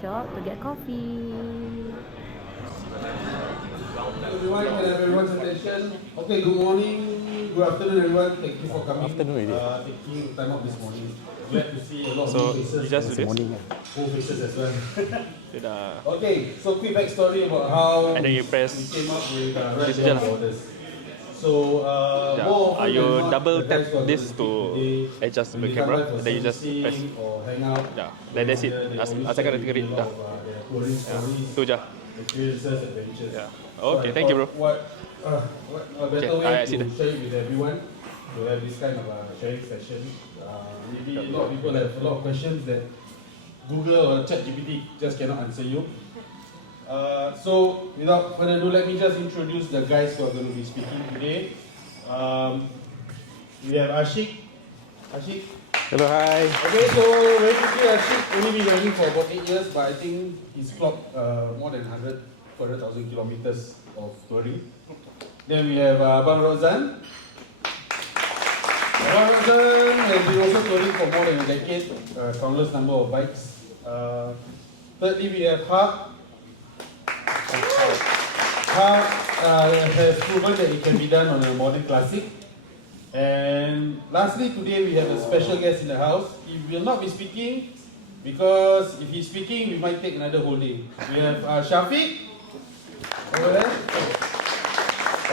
shop to get coffee. Everyone, can I have everyone's attention? Okay, good morning, good afternoon, everyone. Thank you for coming. Afternoon already. Taking time out this morning. Glad to see a lot of So, new faces. you just do this? Morning, full faces as well. Dia dah. Okay, so quick backstory about how And then you press we came up with this red je lah. borders. So, Yeah. more often You than not, double the guys tap who are this going to speak today, adjust when the they come camera, back for and then you just sightseeing press. or hang out. Yeah, that's it. They always Asalkan share ada 3 with you dah. their touring stories, Tu je. experiences, adventures. Yeah. So Okay, I thank you, bro. thought, what a better Okay, way I see to that. share it with everyone, to have this kind of sharing session. Maybe a lot of people have a lot of questions that Google or ChatGPT just cannot answer you. So without further ado, let me just introduce the guys who are going to be speaking today. We have Ashik. Ashik. Hello, hi. Okay, so very quickly, Ashik only been riding for about 8 years, but I think he's clocked more than 100,000 kilometers of touring. Then we have Abang Rozan. Abang Rozan has been also touring for more than a decade, countless number of bikes. Thirdly, we have Haq. Haq has proven that it can be done on a modern classic. And lastly, today we have a special guest in the house. He will not be speaking because if he's speaking, we might take another whole day. We have Shafiq over there.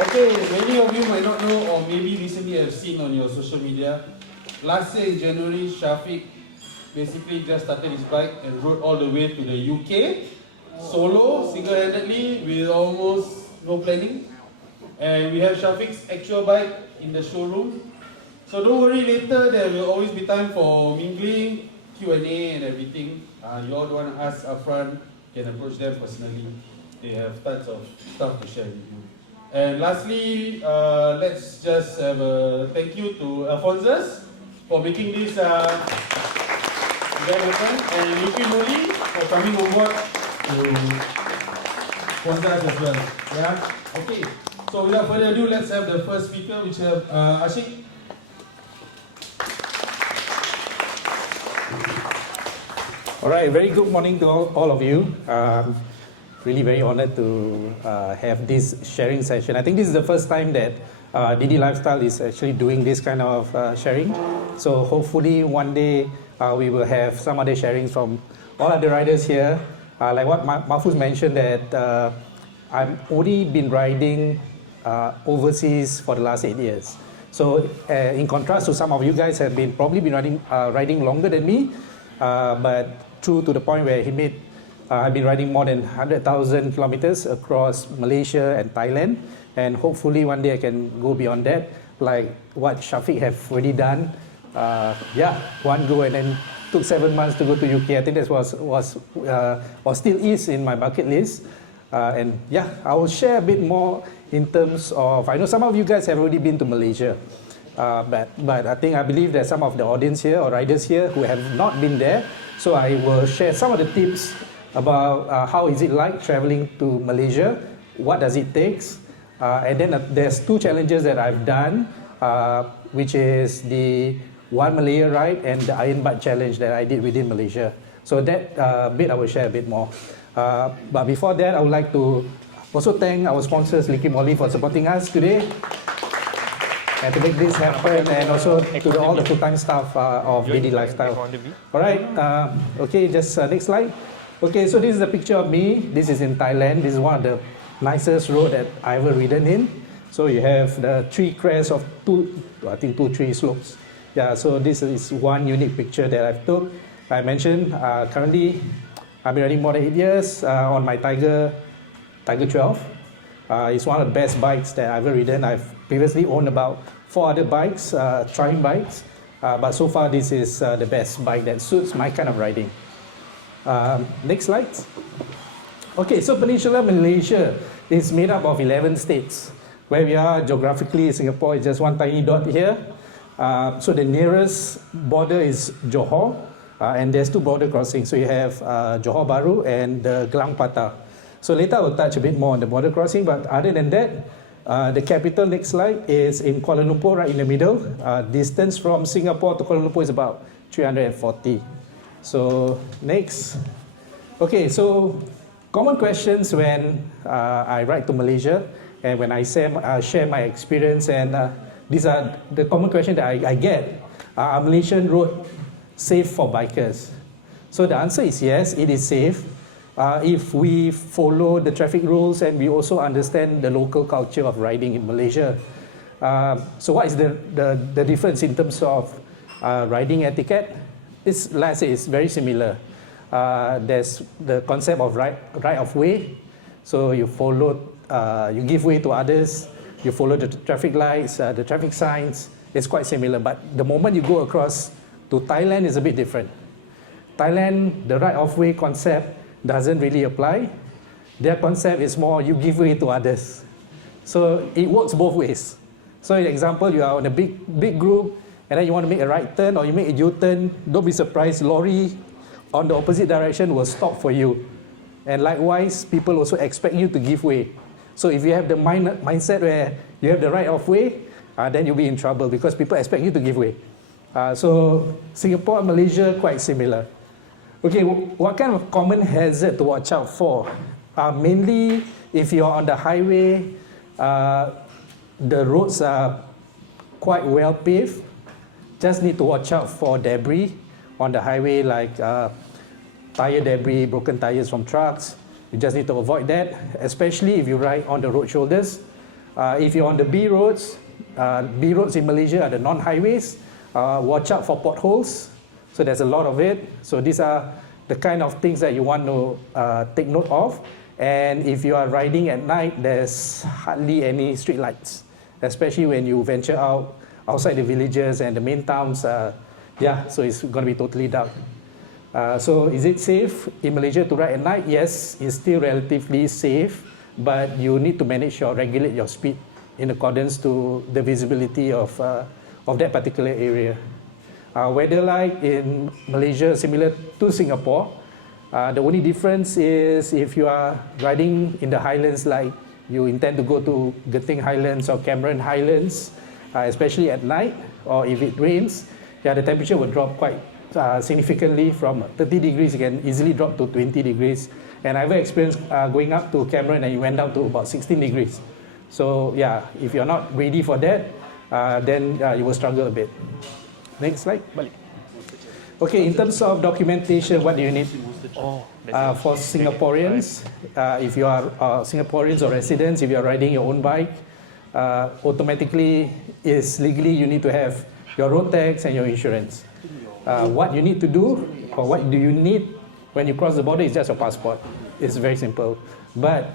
Okay, many of you might not know or maybe recently have seen on your social media. Last year in January, Shafiq basically just started his bike and rode all the way to the UK, solo, single-handedly, with almost no planning. And we have Shafiq's actual bike in the showroom. So don't worry, later there will always be time for mingling, Q&A and everything. You all don't want to ask upfront, can approach them personally. They have tons of stuff to share with you. And lastly, let's just have a thank you to Alphonsus for making this event happen, and Lupi Moli for coming on board to sponsor us as well. Yeah? Okay. So without further ado, let's have the first speaker, which have Ashik. All right, very good morning to all of you. Really very honored to have this sharing session. I think this is the first time that Didi Lifestyle is actually doing this kind of sharing. So hopefully one day we will have some other sharings from all other riders here. Like what Mahfuz mentioned, that I've only been riding overseas for the last 8 years. So in contrast to some of you guys have been probably been riding longer than me, but true to the point where I've been riding more than 100,000 kilometers across Malaysia and Thailand, and hopefully one day I can go beyond that, like what Shafiq have already done. One go and then took 7 months to go to UK. I think that was still is in my bucket list. And yeah, I will share a bit more in terms of, I know some of you guys have already been to Malaysia, but I believe that some of the audience here or riders here who have not been there, so I will share some of the tips about how is it like traveling to Malaysia, what does it take, and then there's 2 challenges that I've done, which is the One Malaya ride and the Iron Butt challenge that I did within Malaysia. So that bit I will share a bit more. But before that, I would like to also thank our sponsors, Licky Molly, for supporting us today and to make this happen, and also to all the full-time staff of Didi Lifestyle. All right, okay, just next slide. Okay, so this is a picture of me. This is in Thailand. This is one of the nicest road that I've ever ridden in. So you have the 3 crests of 2-3 slopes. Yeah, so this is one unique picture that I've took. I mentioned currently I've been riding more than 8 years on my Tiger 12. It's one of the best bikes that I've ever ridden. I've previously owned about 4 other bikes, trying bikes, but so far this is the best bike that suits my kind of riding. Next slide. Okay, so Peninsular Malaysia is made up of 11 states. Where we are geographically, Singapore is just one tiny dot here. So the nearest border is Johor, and there's 2 border crossings. So you have Johor Bahru and Gelang Patah. So later I will touch a bit more on the border crossing, but other than that, the capital, next slide, is in Kuala Lumpur, right in the middle. Distance from Singapore to Kuala Lumpur is about 340. So next. Okay, so common questions when I write to Malaysia and when I share my experience, and these are the common questions that I get. Are Malaysian road safe for bikers? So the answer is yes, it is safe. If we follow the traffic rules and we also understand the local culture of riding in Malaysia. So what is the difference in terms of riding etiquette? It's, like I say, it's very similar. There's the concept of right of way. So you follow, you give way to others, you follow the traffic lights, the traffic signs. It's quite similar, but the moment you go across to Thailand is a bit different. Thailand, the right of way concept doesn't really apply. Their concept is more you give way to others. So it works both ways. So in example, you are on a big group and then you want to make a right turn or you make a U-turn, don't be surprised, lorry on the opposite direction will stop for you. And likewise, people also expect you to give way. So if you have the mindset where you have the right of way, then you'll be in trouble because people expect you to give way. So Singapore and Malaysia, quite similar. Okay, what kind of common hazard to watch out for? Mainly, if you're on the highway, the roads are quite well paved. Just need to watch out for debris on the highway, like tire debris, broken tires from trucks. You just need to avoid that, especially if you ride on the road shoulders. If you're on the B roads in Malaysia are the non-highways. Watch out for potholes. So there's a lot of it. So these are the kind of things that you want to take note of. And if you are riding at night, there's hardly any street lights, especially when you venture outside the villages and the main towns. So it's going to be totally dark. So is it safe in Malaysia to ride at night? Yes, it's still relatively safe, but you need to regulate your speed in accordance to the visibility of that particular area. Weather like in Malaysia, similar to Singapore. The only difference is if you are riding in the highlands, like you intend to go to Genting Highlands or Cameron Highlands, especially at night, or if it rains, the temperature will drop quite significantly. From 30 degrees, it can easily drop to 20 degrees. And I've experienced going up to Cameron and it went down to about 16 degrees. So if you're not ready for that, then you will struggle a bit. Next slide. Okay, in terms of documentation, what do you need? For Singaporeans, if you are Singaporeans or residents, if you are riding your own bike, automatically is legally you need to have your road tax and your insurance. What you need to do, or what do you need when you cross the border is just your passport. It's very simple. But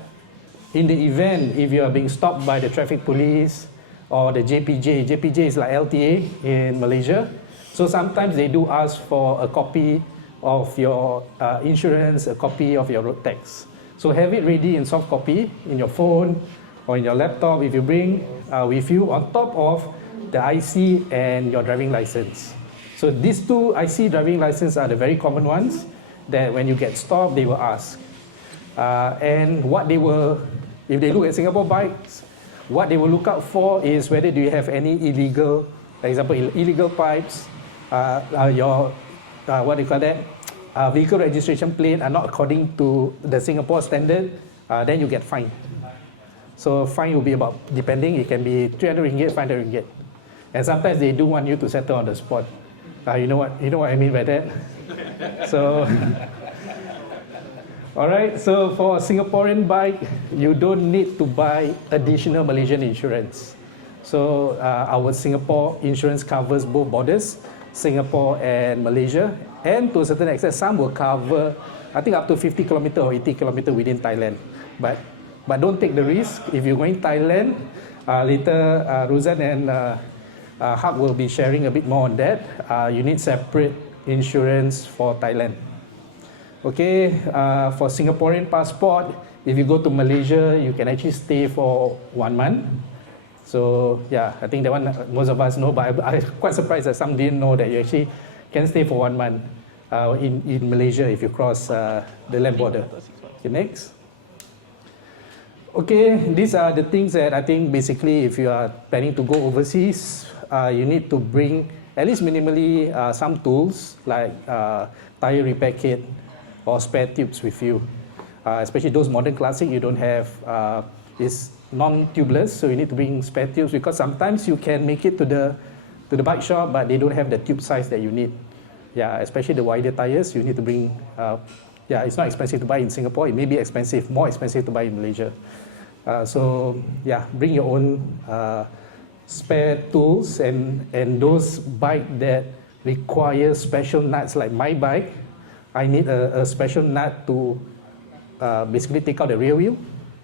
in the event, if you are being stopped by the traffic police or the JPJ is like LTA in Malaysia, so sometimes they do ask for a copy of your insurance, a copy of your road tax. So have it ready in soft copy in your phone or in your laptop if you bring with you, on top of the IC and your driving license. So these two IC, driving license, are the very common ones that when you get stopped, they will ask. And what they will, if they look at Singapore bikes, what they will look out for is whether do you have any illegal, for example, illegal pipes, your, what do you call that, vehicle registration plate are not according to the Singapore standard, then you get fined. So fine will be about, depending, it can be 300 ringgit, 500 ringgit. And sometimes they do want you to settle on the spot. You know what I mean by that? So, all right, so for a Singaporean bike, you don't need to buy additional Malaysian insurance. So our Singapore insurance covers both borders, Singapore and Malaysia. And to a certain extent, some will cover, I think, up to 50 kilometers or 80 kilometers within Thailand. But don't take the risk. If you're going Thailand, later Ruzan and Haq will be sharing a bit more on that. You need separate insurance for Thailand. Okay, for Singaporean passport, if you go to Malaysia, you can actually stay for 1 month. So I think that one most of us know, but I'm quite surprised that some didn't know that you actually can stay for 1 month in Malaysia if you cross the land border. Okay, next. Okay, these are the things that I think basically if you are planning to go overseas, you need to bring at least minimally some tools like tire repair kit, or spare tubes with you. Especially those modern classic, you don't have, is non-tubeless, so you need to bring spare tubes because sometimes you can make it to the bike shop, but they don't have the tube size that you need. Yeah, especially the wider tires, you need to bring, it's not expensive to buy in Singapore. It may be expensive, more expensive to buy in Malaysia. So yeah, bring your own spare tools and those bike that require special nuts, like my bike, I need a special nut to basically take out the rear wheel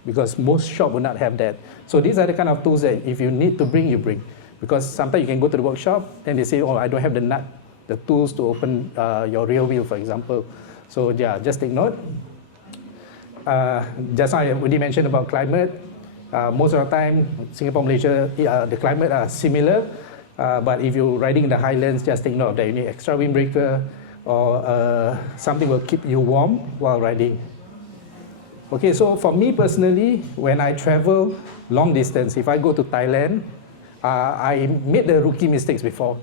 because most shop will not have that. So these are the kind of tools that if you need to bring, you bring. Because sometimes you can go to the workshop and they say, oh, I don't have the nut, the tools to open your rear wheel, for example. So yeah, just take note. Just now I already mentioned about climate. Most of the time, Singapore, Malaysia, the climate are similar. But if you're riding in the highlands, just take note that you need extra windbreaker or something will keep you warm while riding. Okay, so for me personally, when I travel long distance, if I go to Thailand, I made the rookie mistakes before.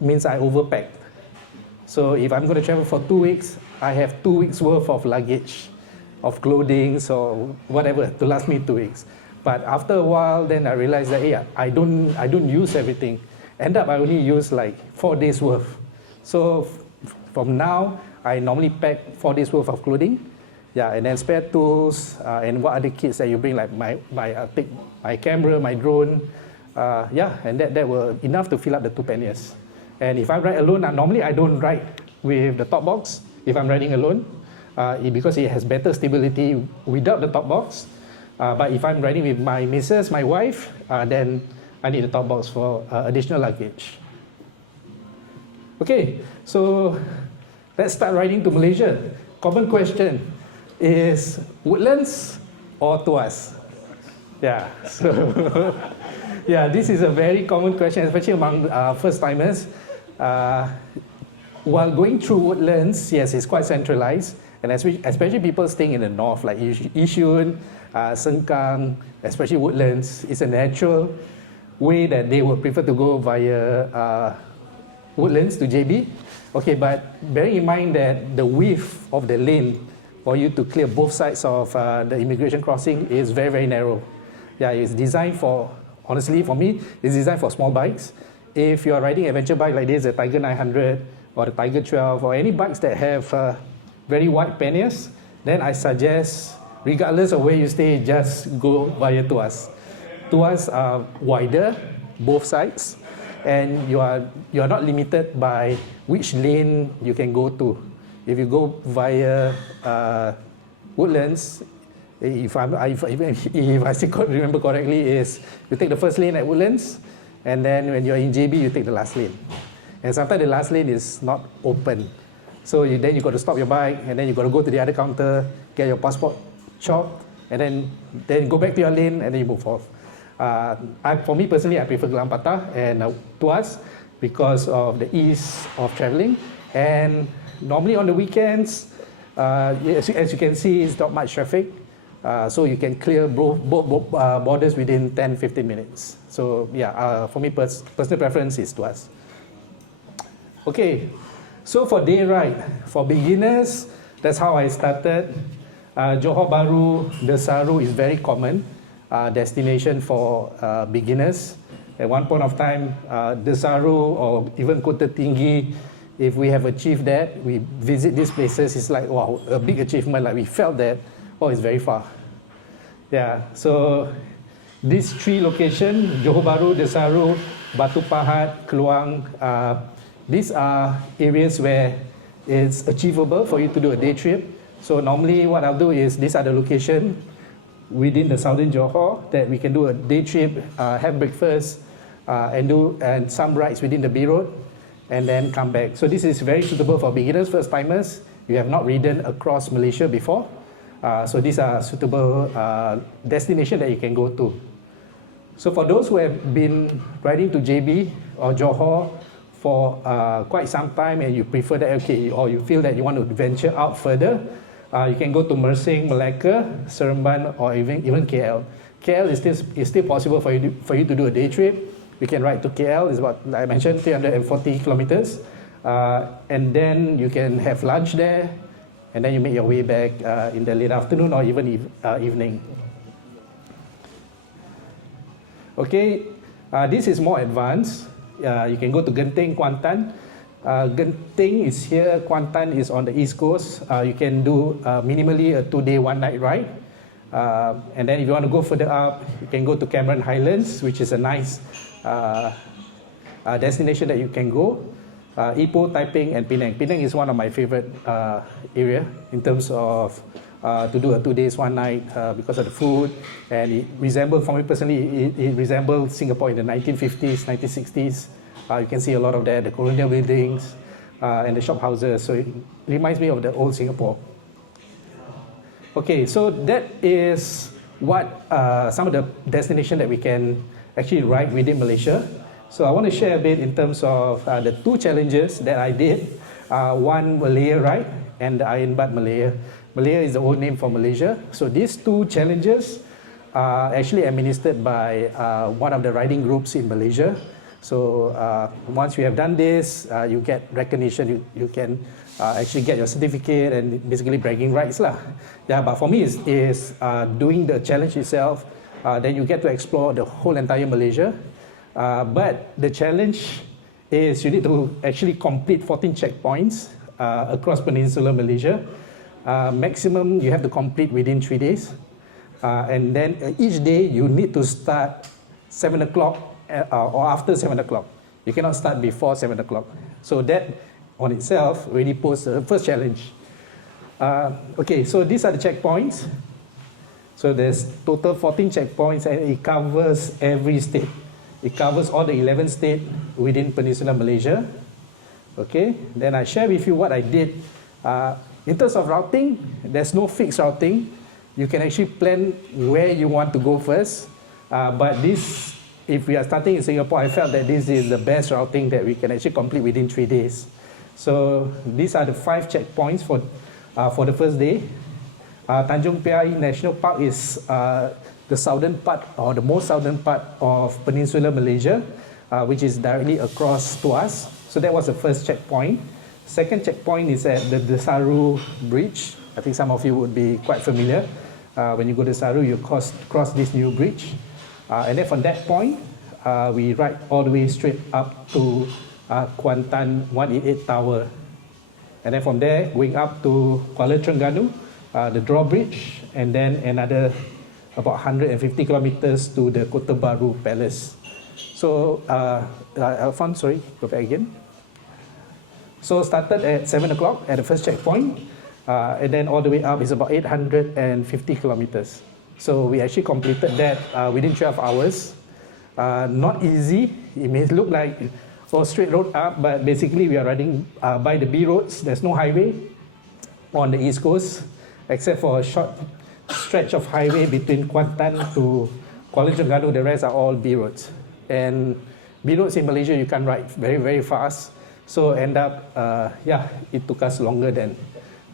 Means I overpacked. So if I'm going to travel for 2 weeks, I have 2 weeks worth of luggage, of clothing, or whatever to last me 2 weeks. But after a while, then I realized that I don't use everything. End up I only use like 4 days worth. So from now, I normally pack 4 days worth of clothing. Yeah, and then spare tools, and what other kits that you bring, like take my camera, my drone, and that were enough to fill up the 2 panniers. And if I ride alone, normally I don't ride with the top box if I'm riding alone, because it has better stability without the top box. But if I'm riding with my missus, my wife, then I need the top box for additional luggage. Okay, so let's start riding to Malaysia. Common question is Woodlands or Tuas? Yeah, so yeah, this is a very common question, especially among first-timers. While going through Woodlands, yes, it's quite centralized, and especially people staying in the north, like Yishun, Sengkang, especially Woodlands, it's a natural way that they would prefer to go via Woodlands to JB. Okay, but bearing in mind that the width of the lane for you to clear both sides of the immigration crossing is very, very narrow. Yeah, it's designed for, honestly, for me, it's designed for small bikes. If you're riding adventure bike like this, the Tiger 900 or the Tiger 12 or any bikes that have very wide panniers, then I suggest, regardless of where you stay, just go via Tuas. Tuas are wider, both sides, and you are not limited by which lane you can go to. If you go via Woodlands, if I still remember correctly, is you take the first lane at Woodlands, and then when you're in JB, you take the last lane. And sometimes the last lane is not open. So then you got to stop your bike, and then you got to go to the other counter, get your passport chopped, and then go back to your lane, and then you move off. For me personally, I prefer Gelang Patah and Tuas because of the ease of traveling. And normally on the weekends, as you can see, it's not much traffic. So you can clear both borders within 10-15 minutes. So yeah, for me, personal preference is Tuas. Okay, so for day ride, for beginners, that's how I started. Johor Bahru, Desaru is very common destination for beginners. At one point of time, Desaru or even Kota Tinggi, if we have achieved that, we visit these places, it's like, wow, a big achievement. Like we felt that, oh, it's very far. Yeah, so these 3 locations, Johor Bahru, Desaru, Batu Pahat, Keluang, these are areas where it's achievable for you to do a day trip. So normally what I'll do is, these are the locations within the southern Johor that we can do a day trip, have breakfast, and some rides within the B Road, and then come back. So this is very suitable for beginners, first timers. You have not ridden across Malaysia before. So these are suitable destinations that you can go to. So for those who have been riding to JB or Johor for quite some time and you prefer that, okay, or you feel that you want to venture out further, you can go to Mersing, Malacca, Seremban, or even KL. KL is still possible for you to do a day trip. We can ride to KL, it's about, like I mentioned, 340 kilometers. And then you can have lunch there, and then you make your way back in the late afternoon or even evening. Okay, this is more advanced. You can go to Genting, Kuantan. Genting is here, Kuantan is on the east coast. You can do minimally a 2-day, 1-night ride. And then if you want to go further up, you can go to Cameron Highlands, which is a nice destination that you can go. Ipoh, Taiping, and Penang. Penang is one of my favorite area in terms of to do a 2 days, 1 night because of the food, and it resembles, for me personally, it resembles Singapore in the 1950s, 1960s. You can see a lot of that, the colonial buildings and the shop houses. So it reminds me of the old Singapore. Okay, so that is what some of the destinations that we can actually ride within Malaysia. So I want to share a bit in terms of the 2 challenges that I did. One Malaya ride and the Iron Bat Malaya. Malaya is the old name for Malaysia. So these 2 challenges are actually administered by one of the riding groups in Malaysia. So once you have done this, you get recognition. You can actually get your certificate and basically bragging rights lah. Yeah, but for me is doing the challenge itself. Then you get to explore the whole entire Malaysia. But the challenge is you need to actually complete 14 checkpoints across Peninsular Malaysia. Maximum you have to complete within 3 days. And then each day you need to start 7 o'clock or after 7 o'clock. You cannot start before 7 o'clock. So that on itself really poses the first challenge. Okay, so these are the checkpoints. So there's total 14 checkpoints and it covers every state. It covers all the 11 states within Peninsular Malaysia. Okay, then I share with you what I did. In terms of routing, there's no fixed routing. You can actually plan where you want to go first. But this, if we are starting in Singapore, I felt that this is the best routing that we can actually complete within 3 days. So these are the 5 checkpoints for the first day. Tanjung Piai National Park is the southern part or the most southern part of Peninsular Malaysia, which is directly across to us. So that was the first checkpoint. Second checkpoint is at the Desaru Bridge. I think some of you would be quite familiar. When you go to Desaru, you cross this new bridge. And then from that point, we ride all the way straight up to Kuantan 188 Tower. And then from there, going up to Kuala Terengganu, the drawbridge, and then another about 150 kilometers to the Kota Baru Palace. So, Alphonse, sorry, go back again. So started at 7 o'clock at the first checkpoint, and then all the way up is about 850 kilometers. So we actually completed that within 12 hours. Not easy. It may look like a straight road up, but basically we are riding by the B roads. There's no highway on the East Coast, except for a short stretch of highway between Kuantan to Kuala Terengganu. The rest are all B roads. And B roads in Malaysia, you can ride very, very fast. So end up, it took us longer than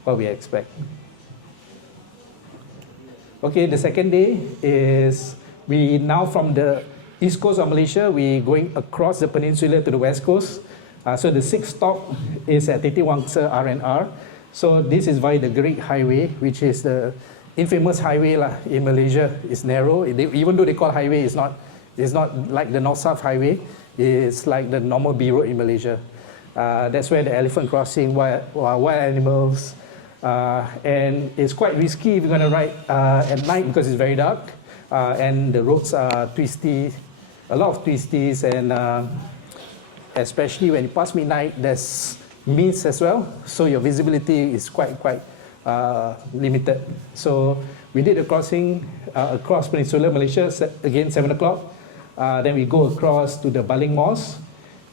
what we expect. Okay, the second day is we now from the east coast of Malaysia, we going across the peninsula to the west coast. So the 6th stop is at Titi Wangsa R&R. So this is via the Great Highway, which is the infamous highway in Malaysia. It's narrow, even though they call highway, it's not like the North-South highway. It's like the normal B road in Malaysia. That's where the elephant crossing, wild animals, and it's quite risky if you're going to ride at night because it's very dark, and the roads are twisty, a lot of twisties, and especially when you pass midnight, there's mist as well, so your visibility is quite limited. So we did the crossing across Peninsular Malaysia, again 7 o'clock, then we go across to the Baling Mosque,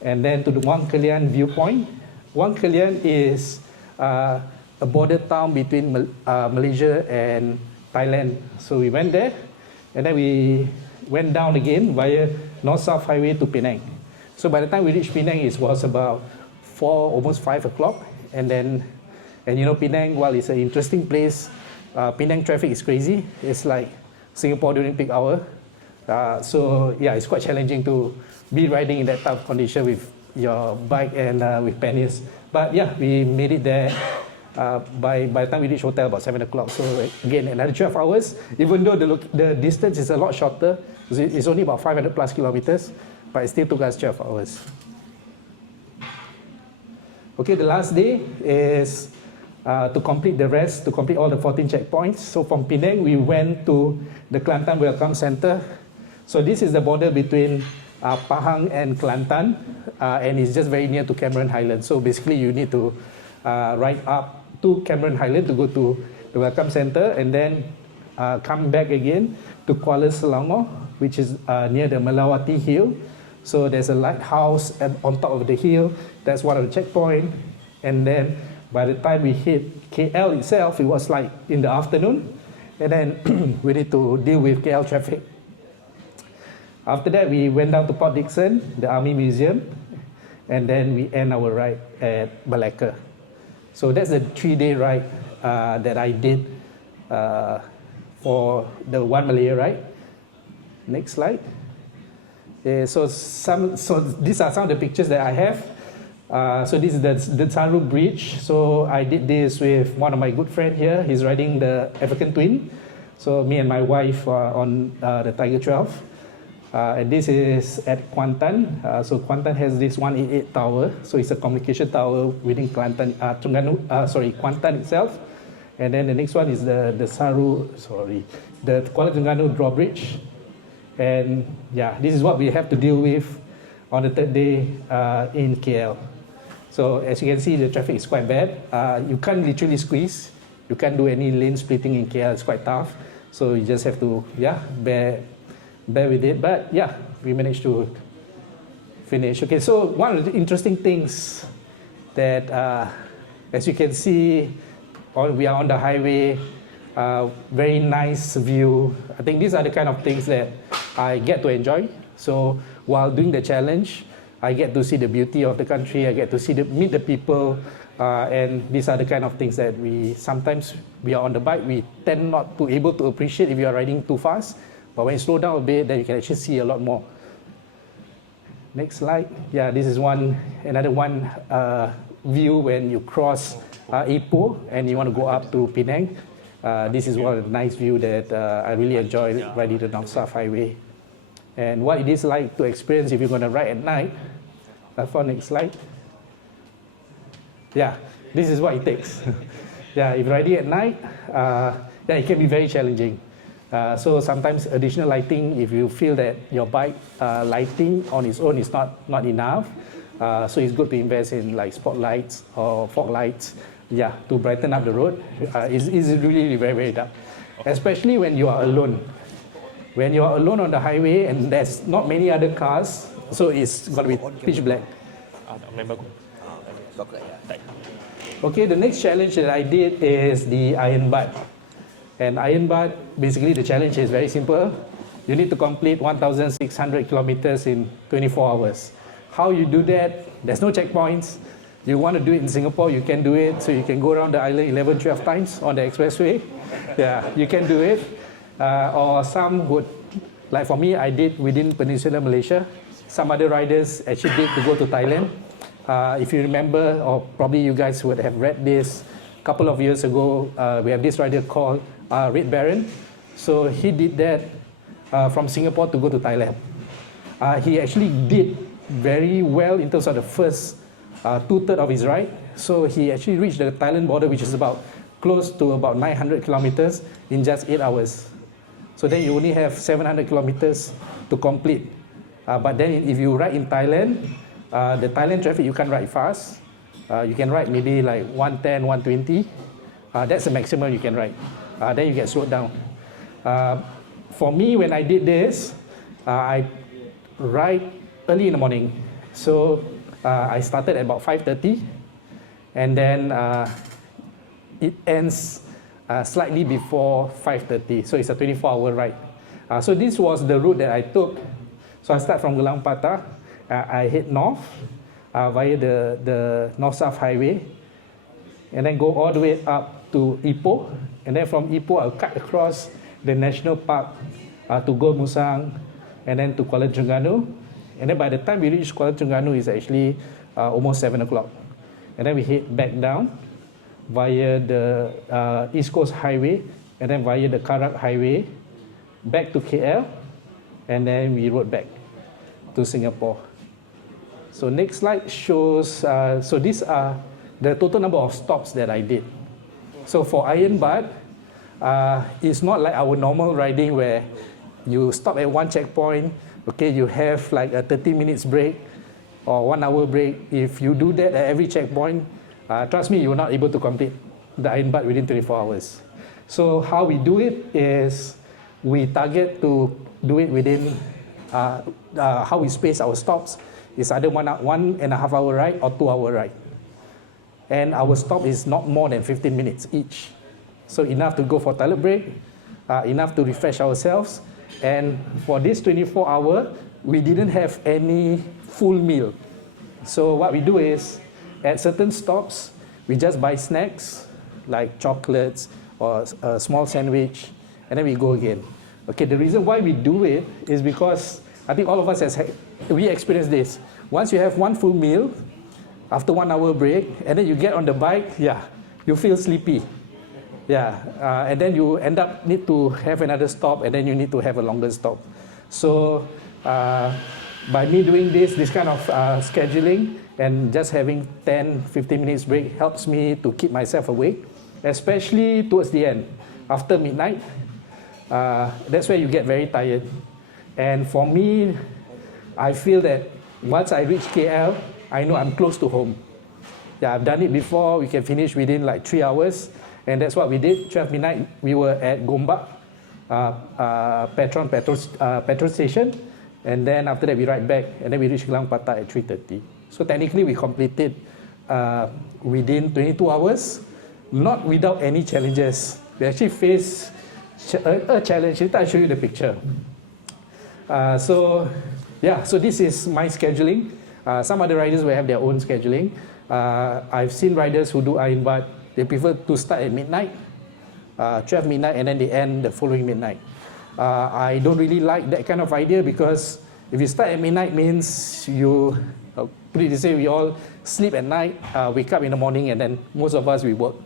and then to the Wang Kelian viewpoint. Wang Kelian is a border town between Malaysia and Thailand. So we went there, and then we went down again via North-South Highway to Penang. So by the time we reached Penang, it was about 4, almost 5 o'clock. And you know, Penang, while it's an interesting place, Penang traffic is crazy. It's like Singapore during peak hour. So yeah, it's quite challenging to be riding in that tough condition with your bike and with panniers. But yeah, we made it there. By the time we reach hotel, about 7 o'clock. So again, another 12 hours. Even though the distance is a lot shorter, it's only about 500 plus kilometers, but it still took us 12 hours. Okay, the last day is to complete the rest, to complete all the 14 checkpoints. So from Penang, we went to the Kelantan Welcome Center. So this is the border between Pahang and Kelantan, and it's just very near to Cameron Highlands. So basically, you need to ride up to Cameron Highland to go to the Welcome Center, and then come back again to Kuala Selangor, which is near the Melawati Hill. So there's a lighthouse on top of the hill. That's one of the checkpoints. And then by the time we hit KL itself, it was like in the afternoon. And then we need to deal with KL traffic. After that, we went down to Port Dickson, the Army Museum, and then we end our ride at Malacca. So that's the 3-day ride that I did for the One Malaya ride. Next slide. So these are some of the pictures that I have. So this is the Tsaru Bridge. So I did this with one of my good friends here. He's riding the African Twin. So me and my wife are on the Tiger 12. And this is at Kuantan. So Kuantan has this 188 tower. So it's a communication tower within Kuantan itself. And then the next one is the Kuala Terengganu drawbridge. And yeah, this is what we have to deal with on the 3rd day in KL. So as you can see, the traffic is quite bad. You can't literally squeeze. You can't do any lane splitting in KL. It's quite tough. So you just have to, bear with it. But yeah, we managed to finish. Okay, so one of the interesting things that, as you can see, we are on the highway. Very nice view. I think these are the kind of things that I get to enjoy. So while doing the challenge, I get to see the beauty of the country. I get to meet the people, and these are the kind of things that sometimes we are on the bike. We tend not to able to appreciate if you are riding too fast. But when you slow down a bit, then you can actually see a lot more. Next slide. Yeah, this is another one view when you cross Ipoh and you want to go up to Penang. This is one of the nice view that I really enjoy riding the North-South Highway. And what it is like to experience if you're going to ride at night. For next slide. Yeah, this is what it takes. If riding at night, it can be very challenging. So sometimes additional lighting, if you feel that your bike lighting on its own is not enough, so it's good to invest in like spotlights or fog lights. To brighten up the road. It's really very, very dark. Especially when you are alone. When you are alone on the highway and there's not many other cars, so it's going to be pitch black. Okay, the next challenge that I did is the Iron Butt. And Iron Butt, basically the challenge is very simple. You need to complete 1,600 kilometers in 24 hours. How you do that? There's no checkpoints. You want to do it in Singapore, you can do it. So you can go around the island 11, 12 times on the expressway. You can do it. Or some would, like for me, I did within Peninsular Malaysia. Some other riders actually did to go to Thailand. If you remember, or probably you guys would have read this, a couple of years ago, we have this rider called Red Baron. So he did that from Singapore to go to Thailand. He actually did very well in terms of the first 2/3 of his ride. So he actually reached the Thailand border, which is close to about 900 kilometers in just 8 hours. So then you only have 700 kilometers to complete. But then if you ride in Thailand, the Thailand traffic, you can't ride fast. You can ride maybe like 110, 120. That's the maximum you can ride. Then you get slowed down. For me, when I did this, I ride early in the morning. So I started at about 5:30, and then it ends slightly before 5:30. So it's a 24-hour ride. So this was the route that I took. So I start from Gelang Patah. I head north via the North-South Highway, and then go all the way up to Ipoh. And then from Ipoh, I'll cut across the national park to Gor Musang, and then to Kuala Terengganu. And then by the time we reach Kuala Terengganu, it's actually almost 7 o'clock. And then we head back down via the East Coast Highway, and then via the Karak Highway, back to KL, and then we rode back to Singapore. So next slide shows, so these are the total number of stops that I did. So for Iron Butt, it's not like our normal riding where you stop at one checkpoint, okay, you have like a 30 minutes break or 1 hour break. If you do that at every checkpoint, trust me, you're not able to complete the Iron Butt within 24 hours. So how we do it is we target to do it within, how we space our stops is either 1.5 hour ride or 2 hour ride. And our stop is not more than 15 minutes each. So enough to go for toilet break, enough to refresh ourselves. And for this 24 hour, we didn't have any full meal. So what we do is, at certain stops, we just buy snacks, like chocolates or a small sandwich, and then we go again. Okay, the reason why we do it is because I think all of us we experience this. Once you have one full meal, after 1 hour break, and then you get on the bike, you feel sleepy. And then you end up need to have another stop, and then you need to have a longer stop. So by me doing this kind of scheduling and just having 10-15 minutes break helps me to keep myself awake, especially towards the end. After midnight, that's where you get very tired. And for me, I feel that once I reach KL, I know I'm close to home. I've done it before. We can finish within like 3 hours. And that's what we did. 12 midnight, we were at Gombak petrol station. And then after that, we ride back. And then we reached Gelang Patah at 3:30. So technically, we completed within 22 hours, not without any challenges. We actually faced a challenge. Later, I'll show you the picture. So this is my scheduling. Some other riders will have their own scheduling. I've seen riders who do Iron Butt. They prefer to start at midnight, 12 midnight, and then they end the following midnight. I don't really like that kind of idea because if you start at midnight means you, put it this way, we all sleep at night, wake up in the morning, and then most of us, we work.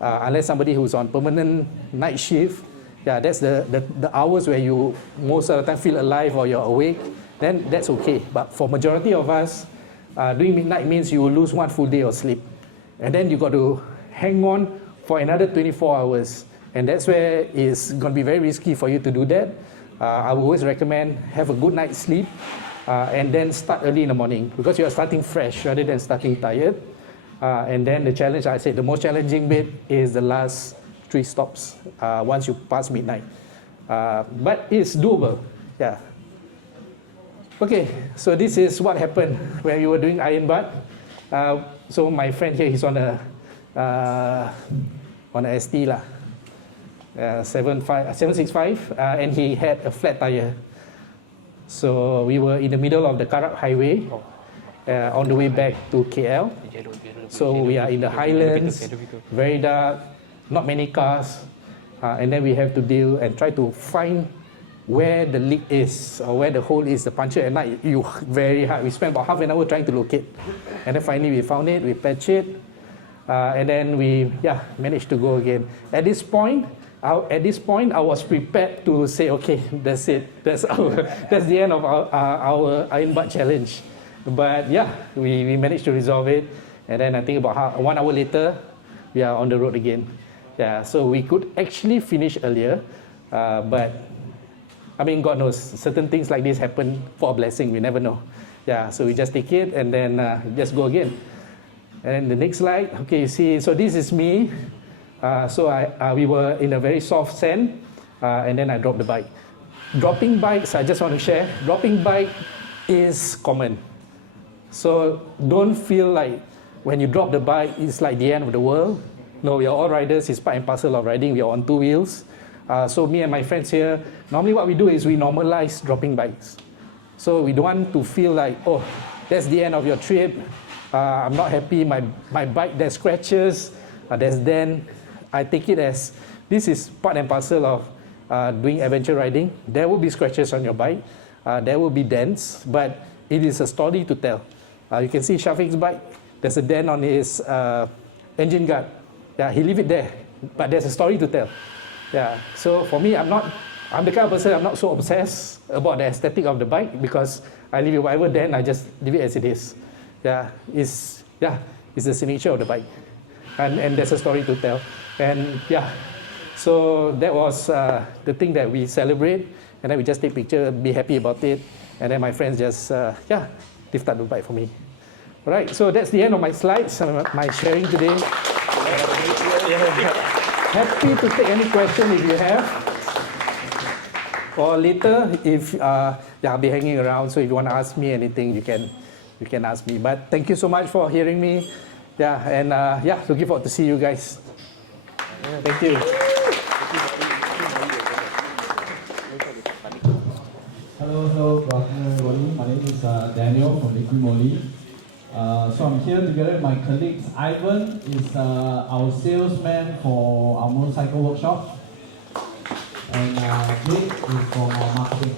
Unless somebody who's on permanent night shift, that's the hours where you most of the time feel alive or you're awake, then that's okay. But for majority of us, doing midnight means you will lose one full day of sleep. And then you got to hang on for another 24 hours. And that's where it's going to be very risky for you to do that. I would always recommend have a good night's sleep and then start early in the morning because you are starting fresh rather than starting tired. And then the challenge, I said, the most challenging bit is the last 3 stops once you pass midnight. But it's doable, Okay, so this is what happened when we were doing Iron Butt. So my friend here, he's on a ST 765, and he had a flat tire. So we were in the middle of the Karak Highway on the way back to KL. So we are in the highlands, very dark, not many cars, and then we have to deal and try to find where the leak is or where the hole is. The puncture at night, very hard. We spent about half an hour trying to locate, and then finally we found it. We patched it, and then we managed to go again. At this point, I was prepared to say, okay, that's it. That's the end of our Iron Butt challenge. But we managed to resolve it, and then I think about 1 hour later, we are on the road again. So we could actually finish earlier, but I mean, God knows, certain things like this happen for a blessing. We never know. So we just take it and then just go again. And the next slide, okay, you see, so this is me. We were in a very soft sand, and then I dropped the bike. Dropping bikes, I just want to share, dropping bike is common. So don't feel like when you drop the bike, it's like the end of the world. No, we are all riders. It's part and parcel of riding. We are on 2 wheels. So me and my friends here, normally what we do is we normalize dropping bikes. So we don't want to feel like, oh, that's the end of your trip. I'm not happy. My bike, there's scratches, there's dent. I take it as this is part and parcel of doing adventure riding. There will be scratches on your bike. There will be dents, but it is a story to tell. You can see Shafiq's bike. There's a dent on his engine guard. Yeah, he leave it there, but there's a story to tell. Yeah, so for me, I'm the kind of person, I'm not so obsessed about the aesthetic of the bike because I leave it whatever, then I just leave it as it is. It's the signature of the bike. And there's a story to tell. And yeah, so that was the thing that we celebrate, and then we just take picture, be happy about it, and then my friends just, lift up the bike for me. All right, so that's the end of my slides, my sharing today. Happy to take any question if you have. Or later, if I'll be hanging around, so if you want to ask me anything, you can ask me. But thank you so much for hearing me. Looking forward to see you guys. Thank you. Hello, good afternoon everybody. My name is Daniel from Liquid Moly. So I'm here together with my colleagues. Ivan is our salesman for our motorcycle workshop. And Jake is from our marketing.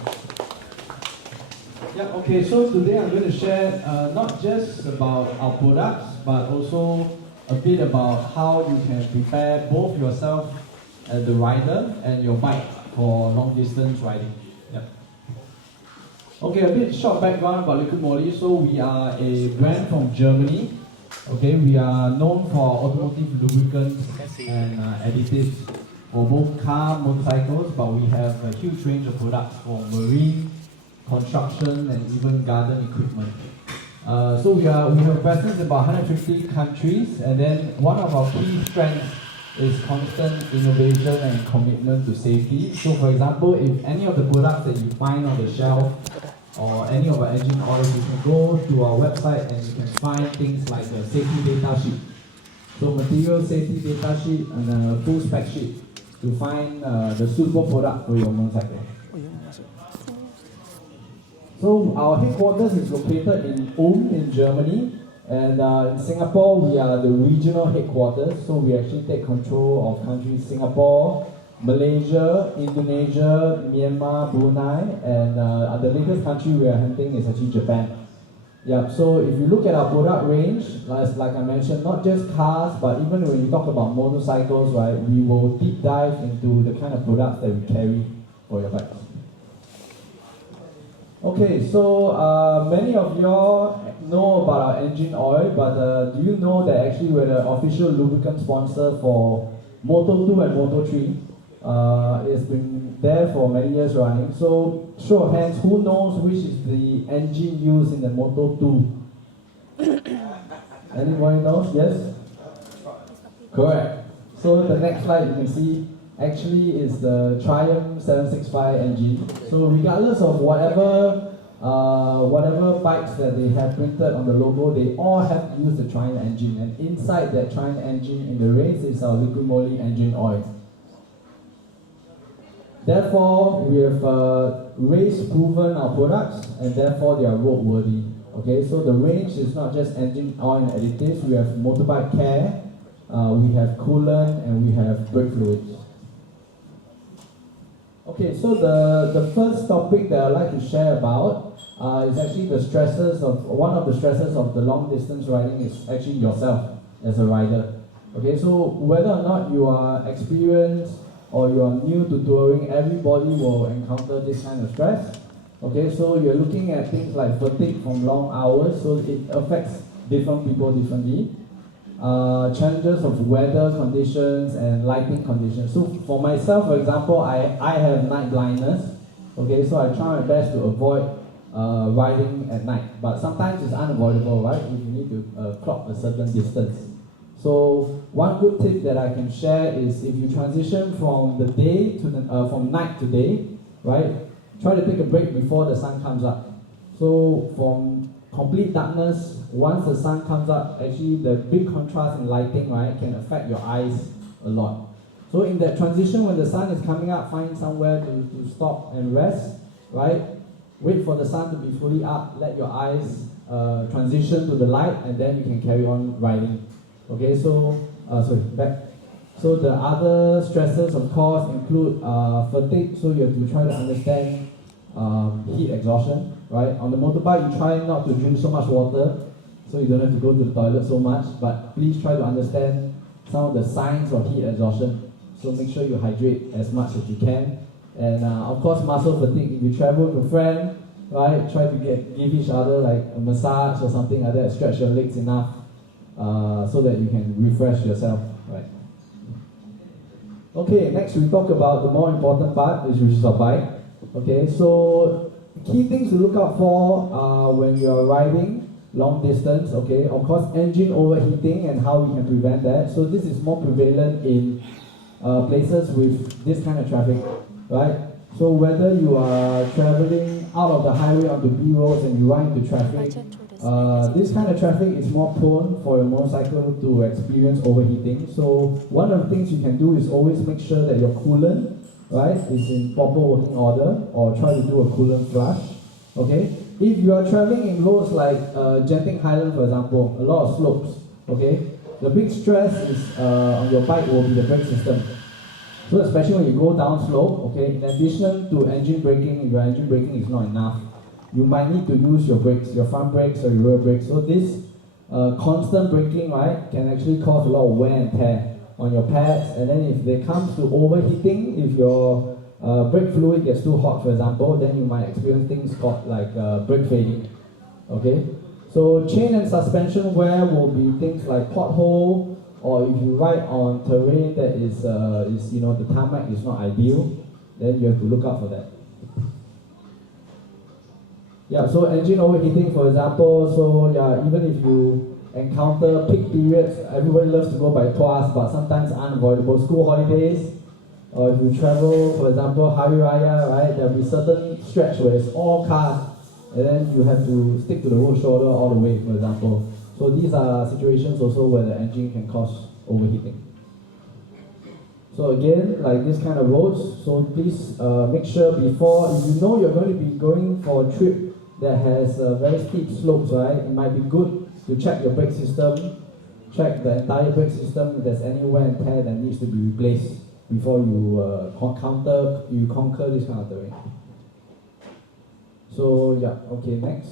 Yeah, okay, so today I'm going to share not just about our products, but also a bit about how you can prepare both yourself as the rider and your bike for long distance riding. Yeah. Okay, a bit short background about Liquid Moly. So we are a brand from Germany. Okay, we are known for automotive lubricants and additives for both car, motorcycles, but we have a huge range of products for marine, construction, and even garden equipment. So we have presence in about 150 countries, and then one of our key strengths is constant innovation and commitment to safety. So for example, if any of the products that you find on the shelf or any of our engine oils, you can go to our website and you can find things like the safety data sheet. So material safety data sheet and a full spec sheet to find the suitable product for your motorcycle. So our headquarters is located in Ulm in Germany, and in Singapore we are the regional headquarters, so we actually take control of countries Singapore, Malaysia, Indonesia, Myanmar, Brunei, and the latest country we are handling is actually Japan. Yeah, so if you look at our product range, like I mentioned, not just cars, but even when we talk about motorcycles, right, we will deep dive into the kind of products that we carry for your bikes. Okay, so many of y'all know about our engine oil, but do you know that actually we're the official lubricant sponsor for Moto2 and Moto3? It's been there for many years running. So, show of hands, who knows which is the engine used in the Moto2? Anybody knows? Yes? Correct. So the next slide you can see actually is the Triumph 765 engine. So regardless of whatever bikes that they have printed on the logo, they all have to use the Triumph engine. And inside that Triumph engine in the race is our Liquid Moly engine oil. Therefore, we have race proven our products, and therefore they are roadworthy. Okay, so the range is not just engine oil and additives. We have motorbike care, we have coolant, and we have brake fluids. Okay, so the first topic that I'd like to share about is actually one of the stresses of the long distance riding is actually yourself as a rider. Okay, so whether or not you are experienced or you are new to touring, everybody will encounter this kind of stress. Okay, so you're looking at things like fatigue from long hours, so it affects different people differently. Challenges of weather conditions and lighting conditions. So for myself, for example, I have night blindness. Okay, so I try my best to avoid riding at night. But sometimes it's unavoidable, right? If you need to clock a certain distance. So one good tip that I can share is if you transition from the day to from night to day, right? Try to take a break before the sun comes up. So from complete darkness, once the sun comes up, actually the big contrast in lighting, right, can affect your eyes a lot. So in that transition, when the sun is coming up, find somewhere to stop and rest, right? Wait for the sun to be fully up, let your eyes transition to the light, and then you can carry on riding. Okay, so, back. So the other stresses, of course, include fatigue, so you have to try to understand heat exhaustion, right? On the motorbike, you try not to drink so much water, so you don't have to go to the toilet so much, but please try to understand some of the signs of heat exhaustion. So make sure you hydrate as much as you can. And of course, muscle fatigue. If you travel with a friend, right, try to give each other like a massage or something like that. Stretch your legs enough so that you can refresh yourself, right? Okay, next we talk about the more important part, which is a bike. Okay, so key things to look out for when you are riding long distance. Okay, of course, engine overheating and how we can prevent that. So this is more prevalent in places with this kind of traffic, right? So whether you are traveling out of the highway onto B roads and you run into traffic, this kind of traffic is more prone for your motorcycle to experience overheating. So one of the things you can do is always make sure that your coolant, right, is in proper working order, or try to do a coolant flush. Okay, if you are traveling in roads like Genting Highland, for example, a lot of slopes. Okay, the big stress is on your bike will be the brake system. So especially when you go down slope, okay, in addition to engine braking, if your engine braking is not enough, you might need to use your brakes, your front brakes or your rear brakes. So this constant braking, right, can actually cause a lot of wear and tear on your pads. And then if it comes to overheating, if your brake fluid gets too hot, for example, then you might experience things called like brake fading. Okay, so chain and suspension wear will be things like pothole, or if you ride on terrain that is the tarmac is not ideal, then you have to look out for that. Yeah, so engine overheating, for example, so yeah, even if you encounter peak periods, everybody loves to go by Tuas, but sometimes unavoidable school holidays, or if you travel, for example, Hari Raya, right, there'll be certain stretch where it's all cars, and then you have to stick to the road shoulder all the way, for example. So these are situations also where the engine can cause overheating. So again, like this kind of roads, so please make sure before, if you know you're going to be going for a trip that has very steep slopes, right, it might be good to check your brake system, check the entire brake system if there's any wear and tear that needs to be replaced before you conquer this kind of terrain. So yeah, okay, next.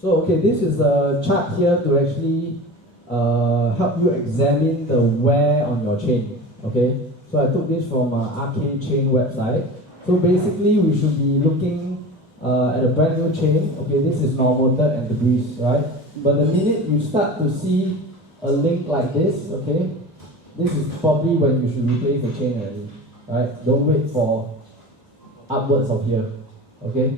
So okay, this is a chart here to actually help you examine the wear on your chain. Okay, so I took this from RK Chain website. So basically, we should be looking at a brand new chain. Okay, this is normal dirt and debris, right? But the minute you start to see a link like this, okay, this is probably when you should replace the chain already, right? Don't wait for upwards of here. Okay.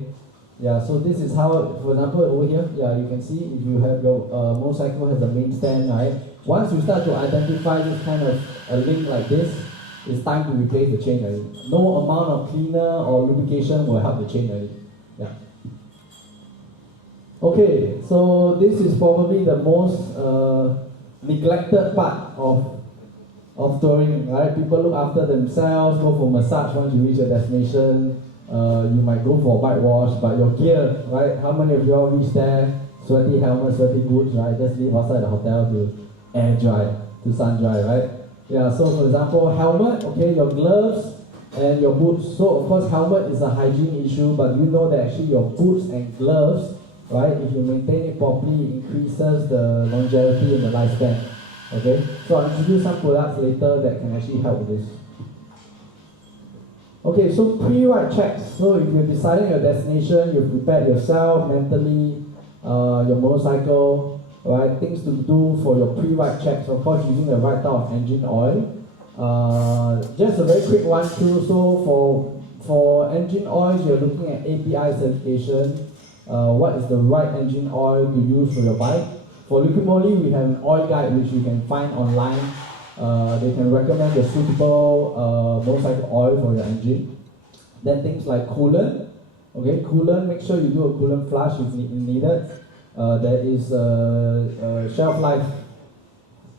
Yeah, so this is how, for example, over here, yeah, you can see if you have your motorcycle has a main stand, right? Once you start to identify this kind of a link like this, it's time to replace the chain already. No amount of cleaner or lubrication will help the chain already. Yeah. Okay, so this is probably the most neglected part of touring, right? People look after themselves, go for massage once you reach your destination. You might go for a bike wash, but your gear, right? How many of you all reach there? Sweaty helmet, sweaty boots, right? Just leave outside the hotel to air dry, to sun dry, right? Yeah, so for example, helmet, okay, your gloves and your boots. So of course, helmet is a hygiene issue, but you know that actually your boots and gloves, right? If you maintain it properly, it increases the longevity and the lifespan. Okay, so I'll introduce some products later that can actually help with this. Okay, so pre-ride checks. So if you're deciding your destination, you've prepared yourself mentally, your motorcycle, right? Things to do for your pre-ride checks. Of course, using the right type of engine oil. Just a very quick one through. So for engine oils, you're looking at API certification. What is the right engine oil to use for your bike? For liquid moly, we have an oil guide which you can find online. They can recommend the suitable motorcycle oil for your engine. Then things like coolant. Okay, coolant, make sure you do a coolant flush if needed. There is a shelf life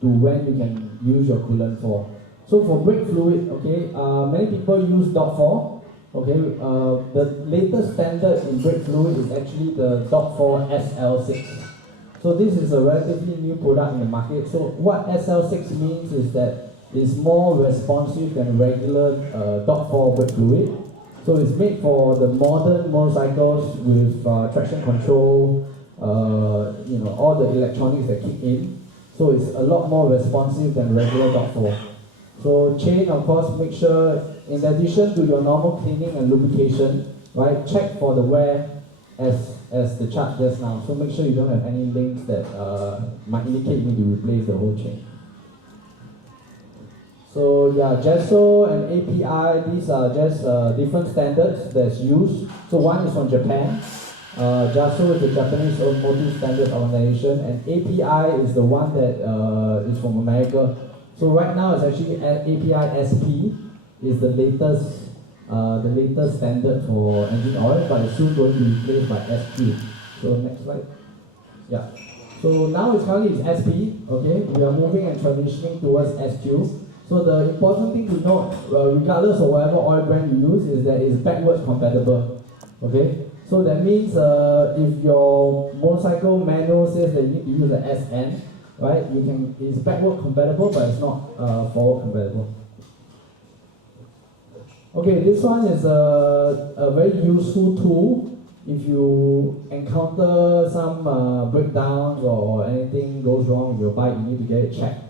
to when you can use your coolant for. So for brake fluid, okay, many people use DOT4. Okay, the latest standard in brake fluid is actually the DOT4 SL6. So this is a relatively new product in the market. So what SL6 means is that it's more responsive than regular DOT4 brake fluid. So it's made for the modern motorcycles with traction control, all the electronics that kick in. So it's a lot more responsive than regular dog floor. So chain, of course, make sure, in addition to your normal cleaning and lubrication, right, check for the wear as the chart just now. So make sure you don't have any links that might indicate you need to replace the whole chain. So yeah, Gesso and API, these are just different standards that's used. So one is from Japan. Gesso is the Japanese Automotive Standards Organization, and API is the one that is from America. So right now it's actually API SP is the latest standard for engine oil, but it's soon going to be replaced by SQ. So next slide. Yeah. So now it's currently SP. Okay, we are moving and transitioning towards SQ. So the important thing to note, regardless of whatever oil brand you use, is that it's backwards compatible. Okay. So that means if your motorcycle manual says that you need to use the SN, right? It's backward compatible, but it's not forward compatible. Okay, this one is a very useful tool if you encounter some breakdowns or anything goes wrong with your bike. You need to get it checked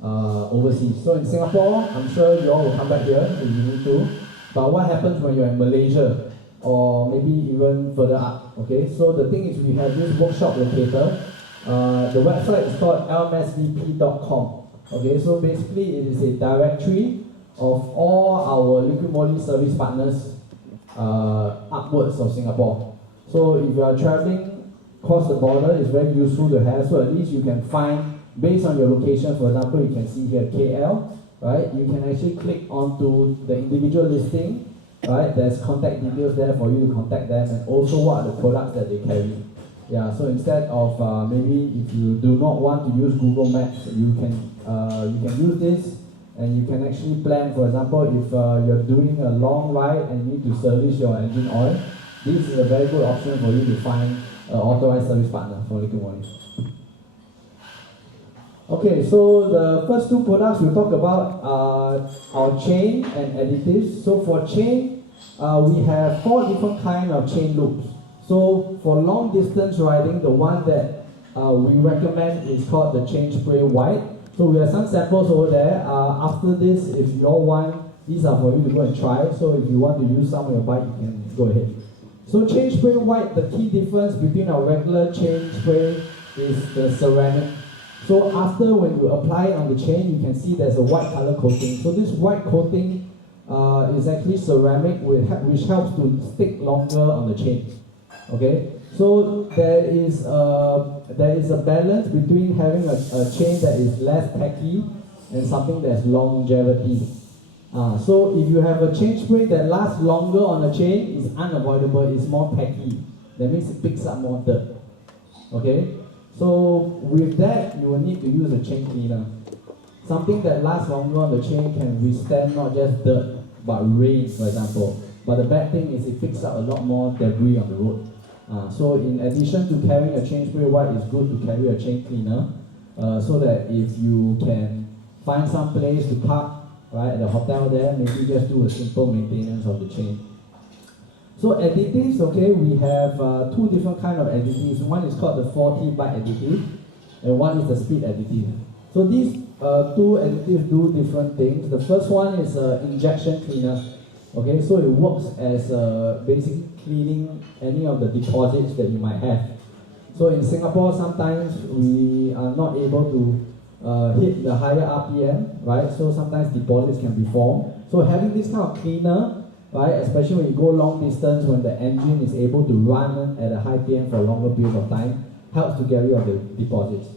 overseas. So in Singapore, I'm sure you all will come back here if you need to. But what happens when you're in Malaysia? Or maybe even further up, okay? So the thing is, we have this workshop locator. The website is called lmsvp.com, okay? So basically, it is a directory of all our liquid moly service partners upwards of Singapore. So if you are traveling across the border, it's very useful to have, so at least you can find, based on your location, for example, you can see here KL, right? You can actually click onto the individual listing. Right, there's contact details there for you to contact them, and also what are the products that they carry. Yeah, so instead of maybe if you do not want to use Google Maps, you can use this, and you can actually plan. For example, if you're doing a long ride and you need to service your engine oil, this is a very good option for you to find an authorized service partner for liquid moly. Okay, so the first two products we'll talk about are our chain and additives. So for chain, we have 4 different kinds of chain loops. So for long distance riding, the one that we recommend is called the chain spray white. So we have some samples over there. After this, if you all want, these are for you to go and try. So if you want to use some on your bike, you can go ahead. So chain spray white, the key difference between our regular chain spray is the ceramic. So after when you apply it on the chain, you can see there's a white color coating. So this white coating is actually ceramic, which helps to stick longer on the chain. Okay, so there is a balance between having a chain that is less tacky and something that's longevity. So if you have a chain spray that lasts longer on the chain, it's unavoidable. It's more tacky. That means it picks up more dirt. Okay. So with that, you will need to use a chain cleaner. Something that lasts longer on the chain can withstand not just dirt, but rain, for example. But the bad thing is it picks up a lot more debris on the road. So in addition to carrying a chain spray white, it's good to carry a chain cleaner, so that if you can find some place to park, right, at the hotel there, maybe just do a simple maintenance of the chain. So additives, okay, we have 2 different kinds of additives. One is called the 40 byte additive, and one is the speed additive. So these 2 additives do different things. The first one is injection cleaner. Okay, so it works as basically cleaning any of the deposits that you might have. So in Singapore, sometimes we are not able to hit the higher RPM, right? So sometimes deposits can be formed. So having this kind of cleaner, right, especially when you go long distance, when the engine is able to run at a high PM for a longer period of time, helps to get rid of the deposits.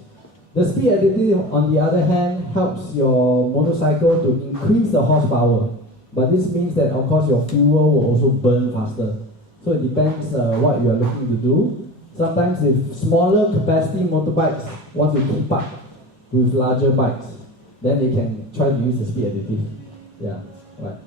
The speed additive, on the other hand, helps your motorcycle to increase the horsepower. But this means that, of course, your fuel will also burn faster. So it depends what you are looking to do. Sometimes if smaller capacity motorbikes want to keep up with larger bikes, then they can try to use the speed additive. Yeah, right.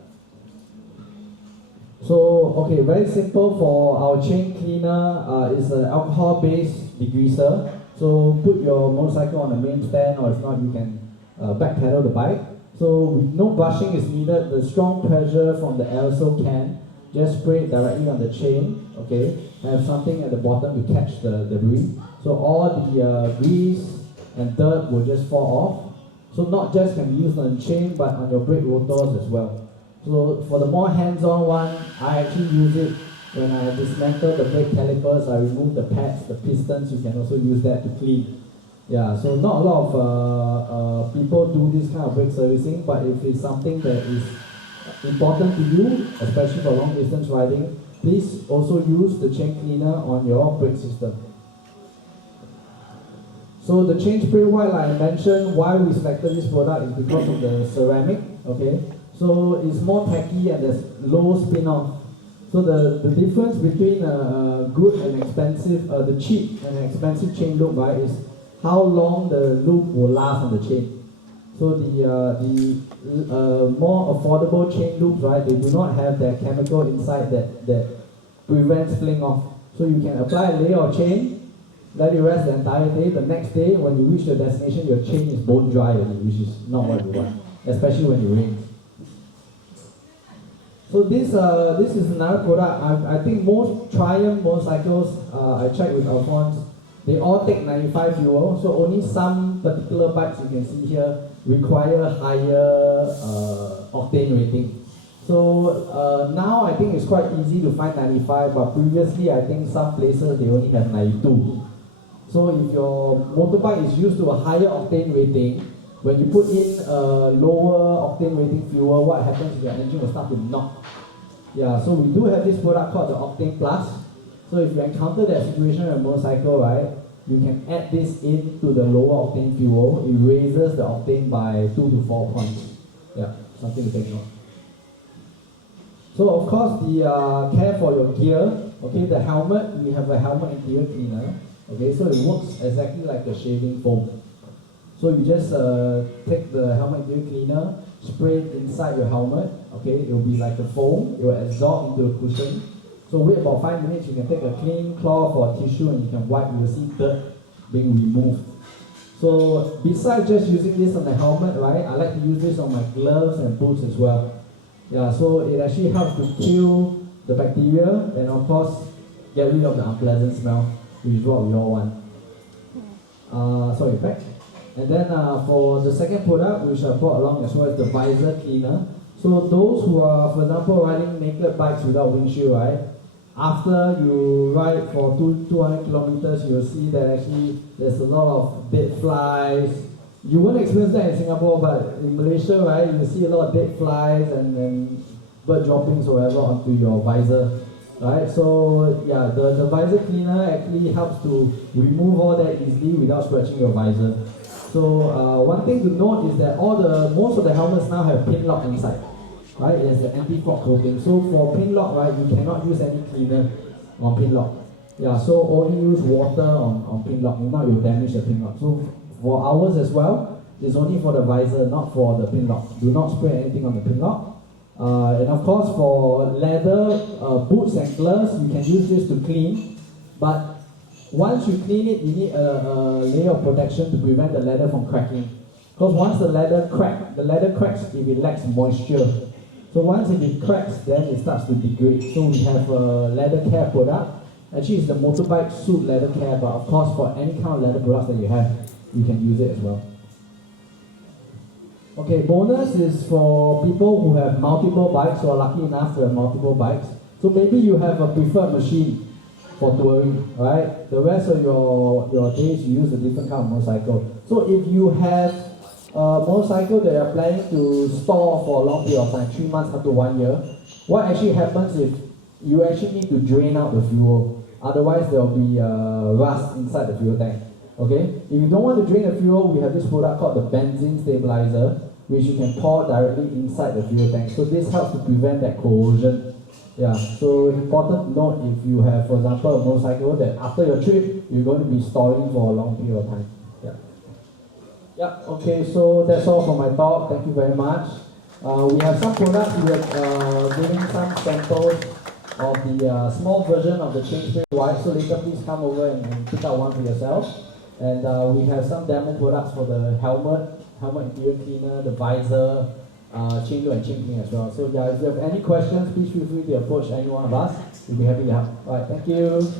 So, okay, very simple for our chain cleaner. It's an alcohol-based degreaser. So put your motorcycle on the main stand, or if not, you can backpedal the bike. So no brushing is needed. The strong pressure from the aerosol can just spray it directly on the chain. Okay, have something at the bottom to catch the debris. So all the grease and dirt will just fall off. So not just can be used on the chain, but on your brake rotors as well. So for the more hands-on one, I actually use it when I dismantle the brake calipers. I remove the pads, the pistons. You can also use that to clean. Yeah, so not a lot of people do this kind of brake servicing, but if it's something that is important to you, especially for long distance riding, please also use the chain cleaner on your brake system. So the change spray while I mentioned why we selected this product is because of the ceramic, okay? So it's more tacky and there's low spin off. So the difference between a good and expensive, the cheap and expensive chain loop, right, is how long the loop will last on the chain. So the more affordable chain loops, right, they do not have that chemical inside that prevents fling off. So you can apply a layer of chain, let it rest the entire day. The next day, when you reach your destination, your chain is bone dry already, which is not what you want, especially when it rains. So this is another product. I think most Triumph motorcycles, I checked with Alphonse, they all take 95 fuel. So only some particular bikes you can see here require higher octane rating. So now I think it's quite easy to find 95, but previously I think some places they only have 92. So if your motorbike is used to a higher octane rating, when you put in a lower octane rating fuel, what happens is your engine will start to knock. Yeah, so we do have this product called the Octane Plus. So if you encounter that situation on a motorcycle, right, you can add this into the lower octane fuel. It raises the octane by 2 to 4 points. Yeah, something to take note. So of course the care for your gear, okay, the helmet, we have a helmet interior cleaner. Okay, so it works exactly like a shaving foam. So you just take the helmet interior cleaner, spray it inside your helmet. Okay, it will be like a foam. It will absorb into the cushion. So wait about 5 minutes. You can take a clean cloth or tissue and you can wipe. You will see dirt being removed. So besides just using this on the helmet, right, I like to use this on my gloves and boots as well. Yeah, so it actually helps to kill the bacteria and of course get rid of the unpleasant smell, which is what we all want. Sorry, back. And then for the second product, which I brought along as well, is the visor cleaner. So those who are, for example, riding naked bikes without windshield, right? After you ride for 200 kilometers, you'll see that actually there's a lot of dead flies. You won't experience that in Singapore, but in Malaysia, right, you see a lot of dead flies and bird droppings or whatever onto your visor. Right, so yeah, the visor cleaner actually helps to remove all that easily without scratching your visor. So one thing to note is that most of the helmets now have pin lock inside, right? It has the anti-fog coating. So for pin lock, right, you cannot use any cleaner on pin lock. Yeah, so only use water on pin lock. If not, you'll damage the pin lock. So for ours as well, it's only for the visor, not for the pin lock. Do not spray anything on the pin lock. And of course, for leather boots and gloves, you can use this to clean. But once you clean it, you need a layer of protection to prevent the leather from cracking. Because once the leather cracks if it lacks moisture. So once it cracks, then it starts to degrade. So we have a leather care product. Actually, it's the motorbike suit leather care, but of course, for any kind of leather products that you have, you can use it as well. Okay, bonus is for people who have multiple bikes or are lucky enough to have multiple bikes. So maybe you have a preferred machine for touring, right? The rest of your days you use a different kind of motorcycle. So if you have a motorcycle that you're planning to store for a long period of time, 3 months up to 1 year, what actually happens if you actually need to drain out the fuel? Otherwise there will be rust inside the fuel tank. Okay? If you don't want to drain the fuel, we have this product called the benzene stabilizer, which you can pour directly inside the fuel tank. So this helps to prevent that corrosion. Yeah, so important to note if you have, for example, a motorcycle that after your trip, you're going to be storing for a long period of time. Yeah. Yeah, okay, so that's all for my talk. Thank you very much. We have some products. We are giving some samples of the small version of the chain spray white. So later, please come over and pick out one for yourself. And we have some demo products for the helmet interior cleaner, the visor, chain loop and chain cleaner as well. So yeah, if you have any questions, please feel free to approach any one of us. We'll be happy to help. All right, thank you.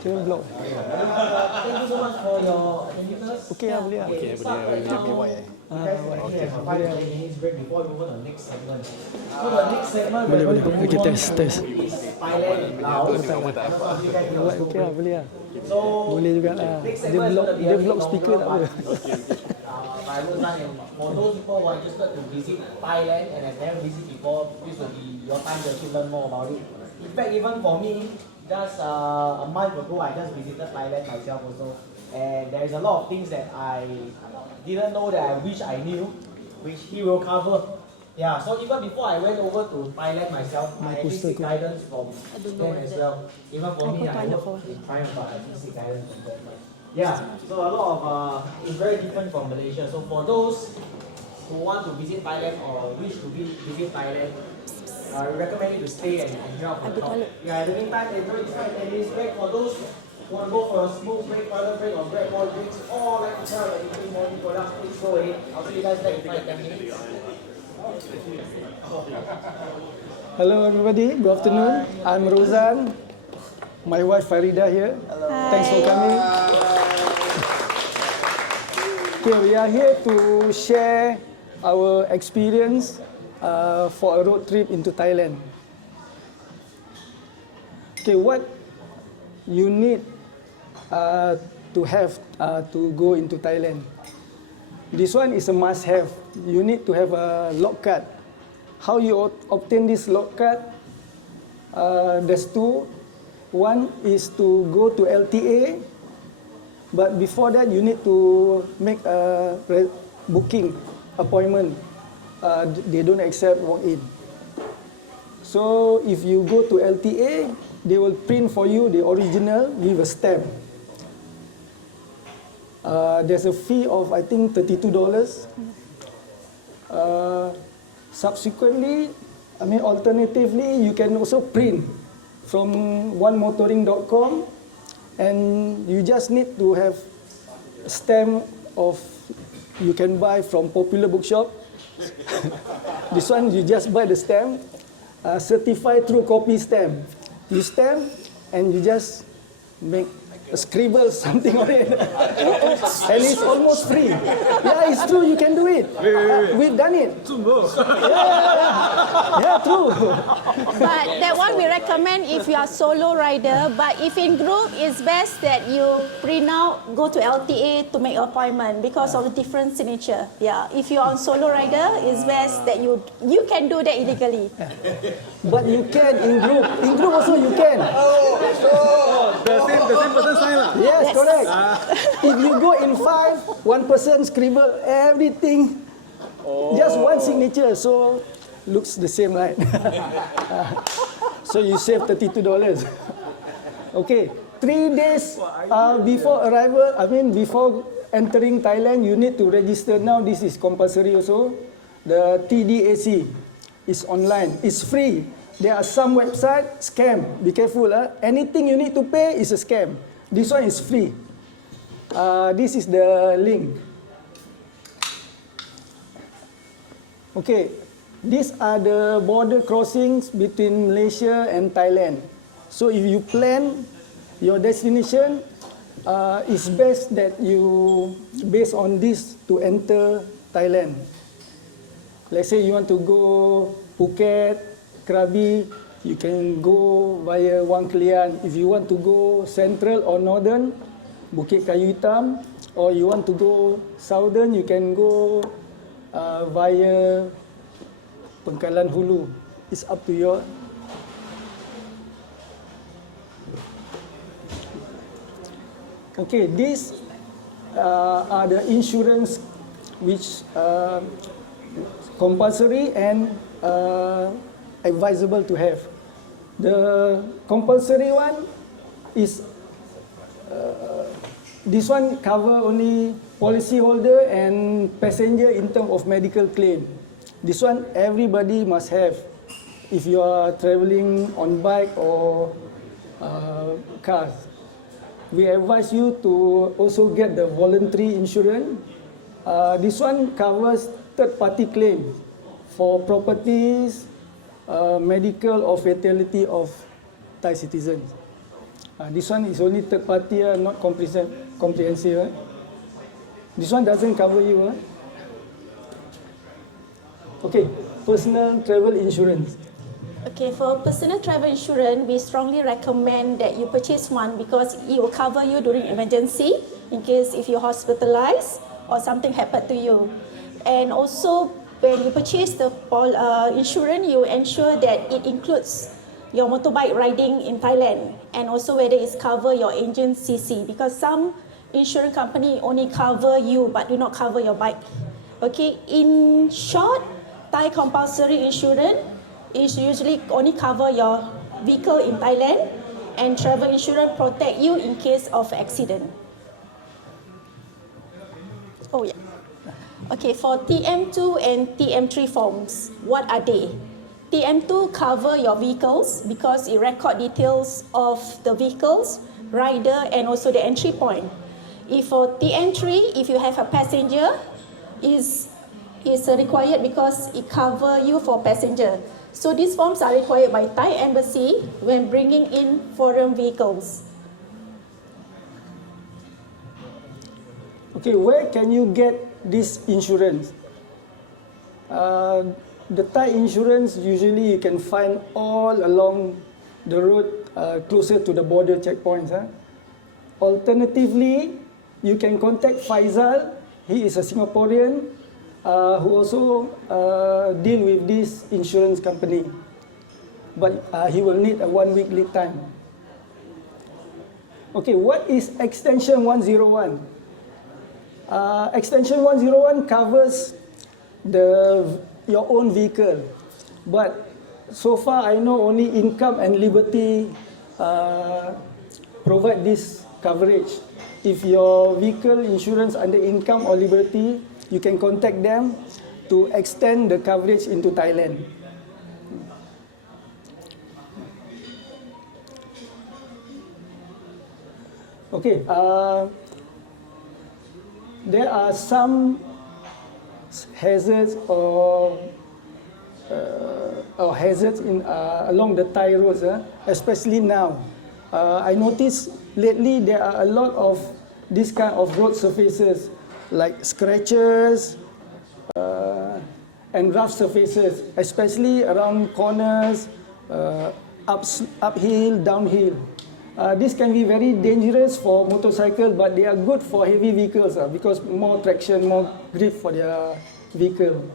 Jangan block. Thank you so much for your attentiveness. Okey lah, boleh lah. Okay, start right now. You guys actually have 5 minutes break before we move on to the next segment. So the next segment we're going to move Okay, on test. is Thailand and Laos. And some of you guys know us Okey lah, boleh lah. So Boleh juga lah. next Dia segment is block, going to be dia a bit block speaker tak apa. longer, but I will run and for those people who are interested to visit Thailand and have never visited before, this will be your time to actually learn more about it. In fact, even for me, just a month ago, I just visited Thailand myself also, and there is a lot of things that I didn't know that I wish I knew, which he will cover. Yeah, so even before I went over to Thailand myself, I actually seek guidance from them as well. Even for me, I work in Triumph, but I actually seek guidance from them. Yeah, so a lot of it's very different from Malaysia. So for those who want to visit Thailand or wish to visit Thailand, I recommend you to stay and enjoy for the talk. Yeah, in the meantime, enjoy this 5 minutes break. For those who want to go for a smoke break, toilet break, or grab more drinks, or like to try anything more products, please go ahead. I'll see you guys back in 5-10 minutes. Hello everybody, good afternoon. I'm Rozan. My wife Farida here. Thanks for coming. Okay, we are here to share our experience for a road trip into Thailand. Okay, what you need to have to go into Thailand? This one is a must-have. You need to have a log card. How you obtain this log card? There's two. One is to go to LTA, but before that you need to make a booking appointment. They don't accept walk-in. So if you go to LTA, they will print for you the original with a stamp. There's a fee of I think $32. Subsequently, alternatively, you can also print from onemotoring.com, and you just need to have a stamp of you can buy from popular bookshop. This one you just buy the stamp, certified through copy stamp. You stamp and you just make a scribble something on it, and it's almost free. Yeah, it's true. You can do it. We've done it. Yeah, true. But that one we recommend if you are solo rider. But if in group, it's best that you print out, go to LTA to make appointment because of the different signature. Yeah, if you are on solo rider, it's best that you can do that illegally. But you can in group. In group also you can. The same person sign lah. Yes, correct. If you go in 5, one person scribble everything, just one signature, so looks the same, right? So you save $32. Okay, 3 days before arrival, before entering Thailand, you need to register. Now this is compulsory also. The TDAC is online. It's free. There are some website scam. Be careful. Anything you need to pay is a scam. This one is free. This is the link. Okay, these are the border crossings between Malaysia and Thailand. So if you plan your destination, it's best that you based on this to enter Thailand. Let's say you want to go Phuket, Krabi, you can go via Wang Kelian. If you want to go central or northern, Bukit Kayu Hitam, or you want to go southern, you can go via Pangkalan Hulu. It's up to you. Okay, these are the insurance which compulsory and advisable to have. The compulsory one is this one cover only policyholder and passenger in terms of medical claim. This one everybody must have if you are traveling on bike or cars. We advise you to also get the voluntary insurance. This one covers third-party claim for properties, medical or fatality of Thai citizens. This one is only third party, not comprehensive. This one doesn't cover you. Okay, personal travel insurance. Okay, for personal travel insurance, we strongly recommend that you purchase one because it will cover you during emergency in case if you're hospitalized or something happened to you. And also, when you purchase the insurance, you ensure that it includes your motorbike riding in Thailand and also whether it's cover your engine CC because some insurance company only cover you but do not cover your bike. Okay, in short, Thai compulsory insurance is usually only cover your vehicle in Thailand and travel insurance protect you in case of accident. Oh yeah. Okay, for TM2 and TM3 forms, what are they? TM2 cover your vehicles because it record details of the vehicles, rider and also the entry point. If for TM3, if you have a passenger, is required because it cover you for passenger. So these forms are required by Thai embassy when bringing in foreign vehicles. Okay, where can you get this insurance? The Thai insurance usually you can find all along the road closer to the border checkpoints. Alternatively, you can contact Faisal. He is a Singaporean who also deal with this insurance company. But he will need a 1 week lead time. Okay, what is extension 101? Extension 101 covers your own vehicle. But so far I know only Income and Liberty provide this coverage. If your vehicle insurance under Income or Liberty, you can contact them to extend the coverage into Thailand. Okay, there are some hazards or hazards along the Thai roads, especially now. I noticed lately there are a lot of this kind of road surfaces like scratches and rough surfaces, especially around corners, uphill, downhill. This can be very dangerous for motorcycle, but they are good for heavy vehicles because more traction, more grip for their vehicle.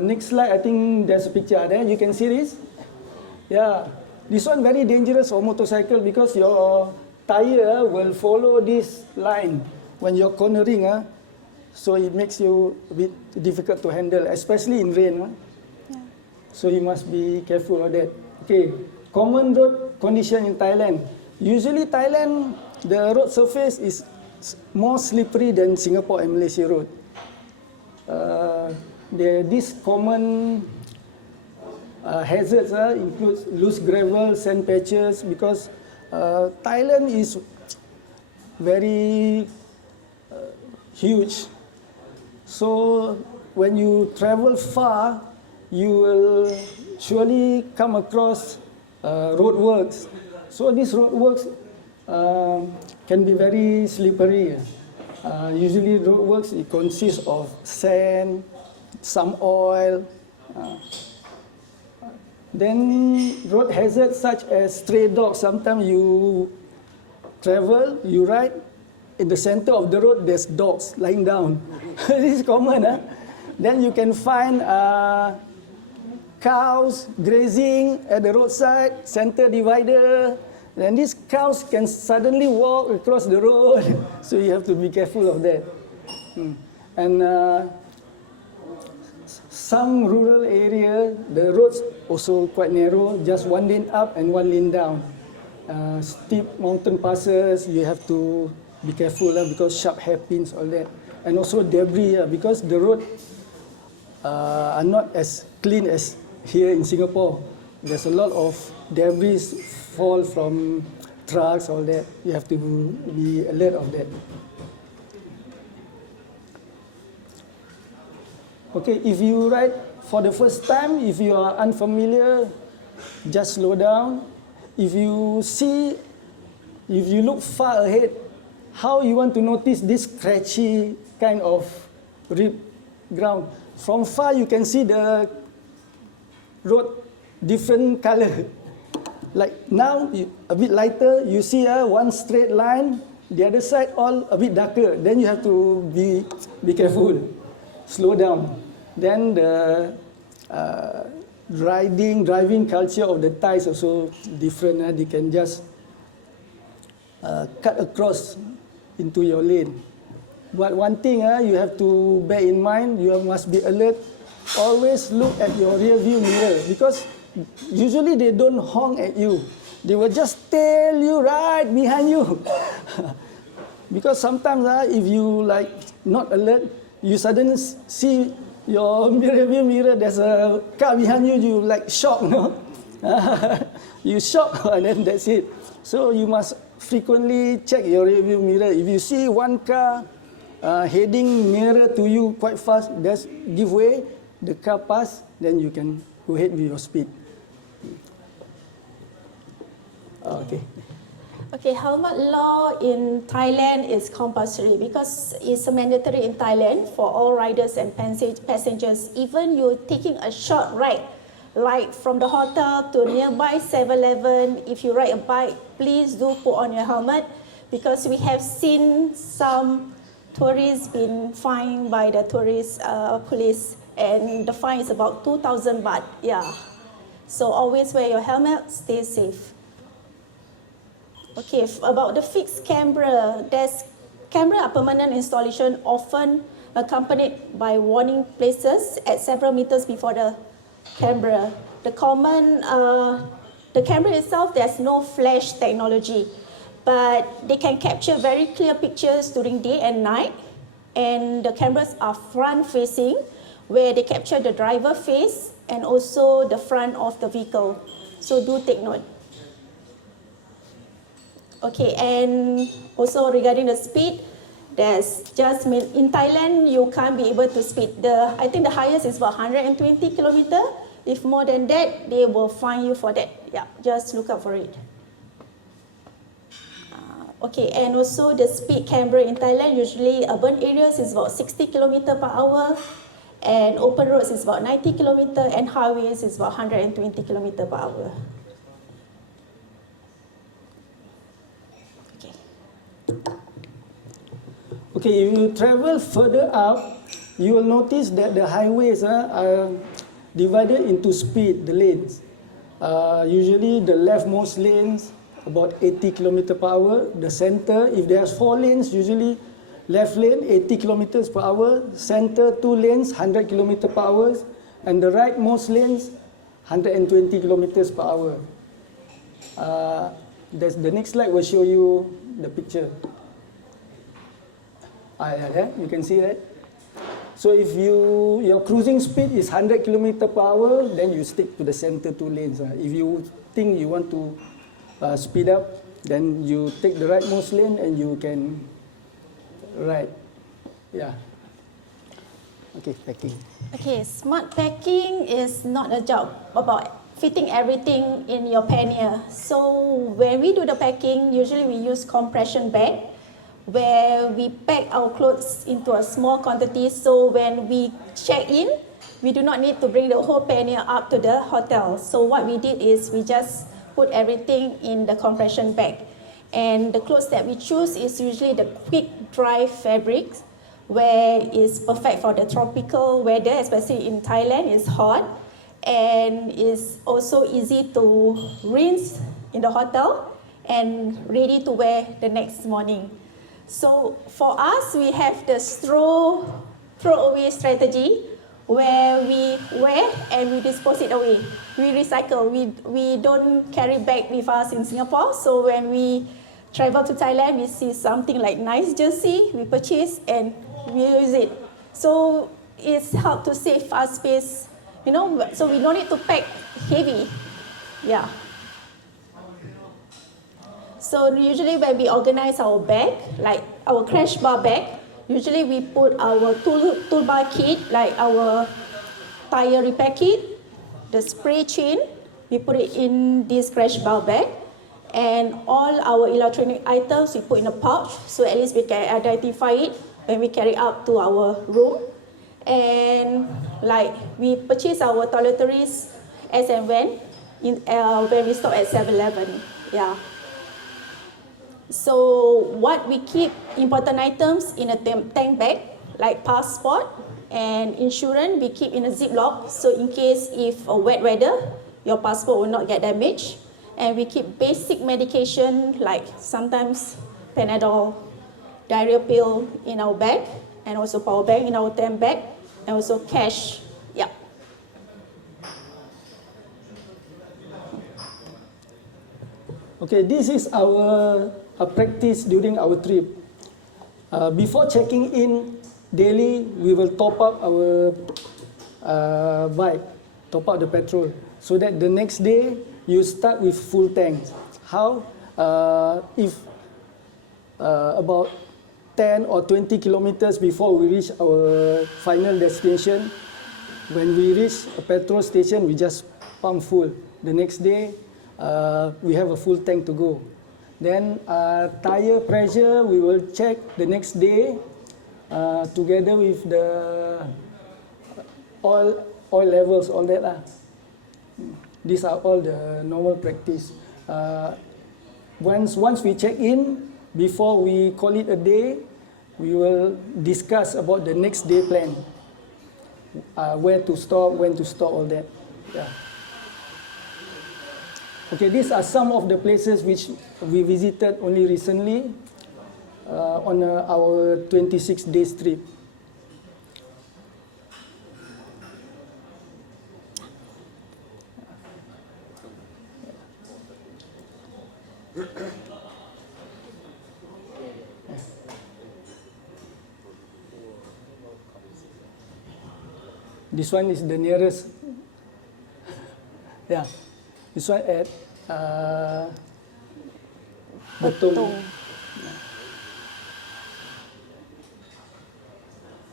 Next slide, I think there's a picture there. You can see this. Yeah, this one very dangerous for motorcycle because your tire will follow this line when you're cornering, so it makes you a bit difficult to handle, especially in rain. Yeah. So you must be careful of that. Okay, common road condition in Thailand. Usually Thailand, the road surface is more slippery than Singapore and Malaysia road. These common hazards include loose gravel, sand patches, because Thailand is very huge. So when you travel far, you will surely come across roadworks. So these roadworks can be very slippery. Usually roadworks, it consists of sand, some oil. Then road hazards such as stray dogs. Sometimes you travel, you ride, in the center of the road there's dogs lying down. This is common. Then you can find cows grazing at the roadside, center divider. And these cows can suddenly walk across the road, so you have to be careful of that. And some rural area, the roads also quite narrow, just one lane up and one lane down. Steep mountain passes, you have to be careful because sharp hairpins, all that. And also debris, because the road are not as clean as here in Singapore. There's a lot of debris fall from trucks, all that. You have to be alert of that. Okay, if you ride for the first time, if you are unfamiliar, just slow down. If you look far ahead, how you want to notice this scratchy kind of rip ground. From far, you can see the road different color. Like now, a bit lighter, you see one straight line, the other side all a bit darker. Then you have to be careful, slow down. Then the driving culture of the Thais also different. They can just cut across into your lane. But one thing you have to bear in mind, you must be alert. Always look at your rear view mirror, because usually they don't honk at you. They will just tell you right behind you. Because sometimes if you like not alert, you suddenly see your rear view mirror, there's a car behind you, you like shocked, no? You shock and then that's it. So you must frequently check your rear view mirror. If you see one car heading nearer to you quite fast, just give way, the car pass, then you can go ahead with your speed. Okay. Okay, helmet law in Thailand is compulsory because it's mandatory in Thailand for all riders and passengers. Even you're taking a short ride, like from the hotel to nearby 7-Eleven, if you ride a bike, please do put on your helmet, because we have seen some tourists being fined by the tourist police, and the fine is about 2,000 baht. Yeah. So always wear your helmet, stay safe. Okay, about the fixed camera, there's camera permanent installation often accompanied by warning places at several meters before the camera. The camera itself, there's no flash technology, but they can capture very clear pictures during day and night, and the cameras are front facing, where they capture the driver face and also the front of the vehicle. So do take note. Okay, and also regarding the speed, there's just in Thailand you can't be able to speed. I think the highest is about 120 kilometer. If more than that, they will fine you for that. Yeah, just look out for it. Okay, and also the speed camera in Thailand, usually urban areas is about 60 kilometer per hour, and open roads is about 90 kilometer, and highways is about 120 kilometer per hour. Okay, if you travel further up, you will notice that the highways are divided into speed, the lanes. Usually the leftmost lanes, about 80 km per hour. The center, if there's 4 lanes, usually left lane 80 km per hour, center 2 lanes 100 km per hour, and the rightmost lanes 120 km per hour. The next slide will show you the picture. You can see that. So if your cruising speed is 100 km per hour, then you stick to the center 2 lanes. If you think you want to speed up, then you take the rightmost lane and you can ride. Yeah. Okay, packing. Okay, smart packing is not a job about fitting everything in your pannier. So when we do the packing, usually we use compression bag, where we pack our clothes into a small quantity, so when we check in, we do not need to bring the whole pannier up to the hotel. So what we did is we just put everything in the compression bag. And the clothes that we choose is usually the quick dry fabrics, where it's perfect for the tropical weather, especially in Thailand, it's hot, and it's also easy to rinse in the hotel and ready to wear the next morning. So for us, we have the throw away strategy, where we wear and we dispose it away. We recycle. We don't carry back with us in Singapore. So when we travel to Thailand, we see something like nice jersey, we purchase and we use it. So it's helped to save us space, so we don't need to pack heavy. Yeah. So usually when we organize our bag, like our crash bar bag, usually we put our toolbar kit, like our tire repair kit, the spray chain, we put it in this crash bar bag, and all our electronic items we put in a pouch, so at least we can identify it when we carry up to our room. And like we purchase our toiletries as and when we stop at 7-Eleven. Yeah. So what we keep important items in a tank bag, like passport and insurance, we keep in a ziplock. So in case if a wet weather, your passport will not get damaged. And we keep basic medication like sometimes Panadol, diarrhea pill in our bag, and also power bank in our tank bag, and also cash. Yeah. Okay, this is our practice during our trip. Before checking in daily, we will top up our bike, top up the petrol, so that the next day you start with full tanks. How? If about 10 or 20 kilometers before we reach our final destination, when we reach a petrol station, we just pump full. The next day, we have a full tank to go. Then tire pressure, we will check the next day together with the oil levels, all that. These are all the normal practice. Once we check in, before we call it a day, we will discuss about the next day plan. Where to stop, when to stop, all that. Yeah. Okay, these are some of the places which we visited only recently on our 26 days trip. This one is the nearest. Yeah, this one at Betong.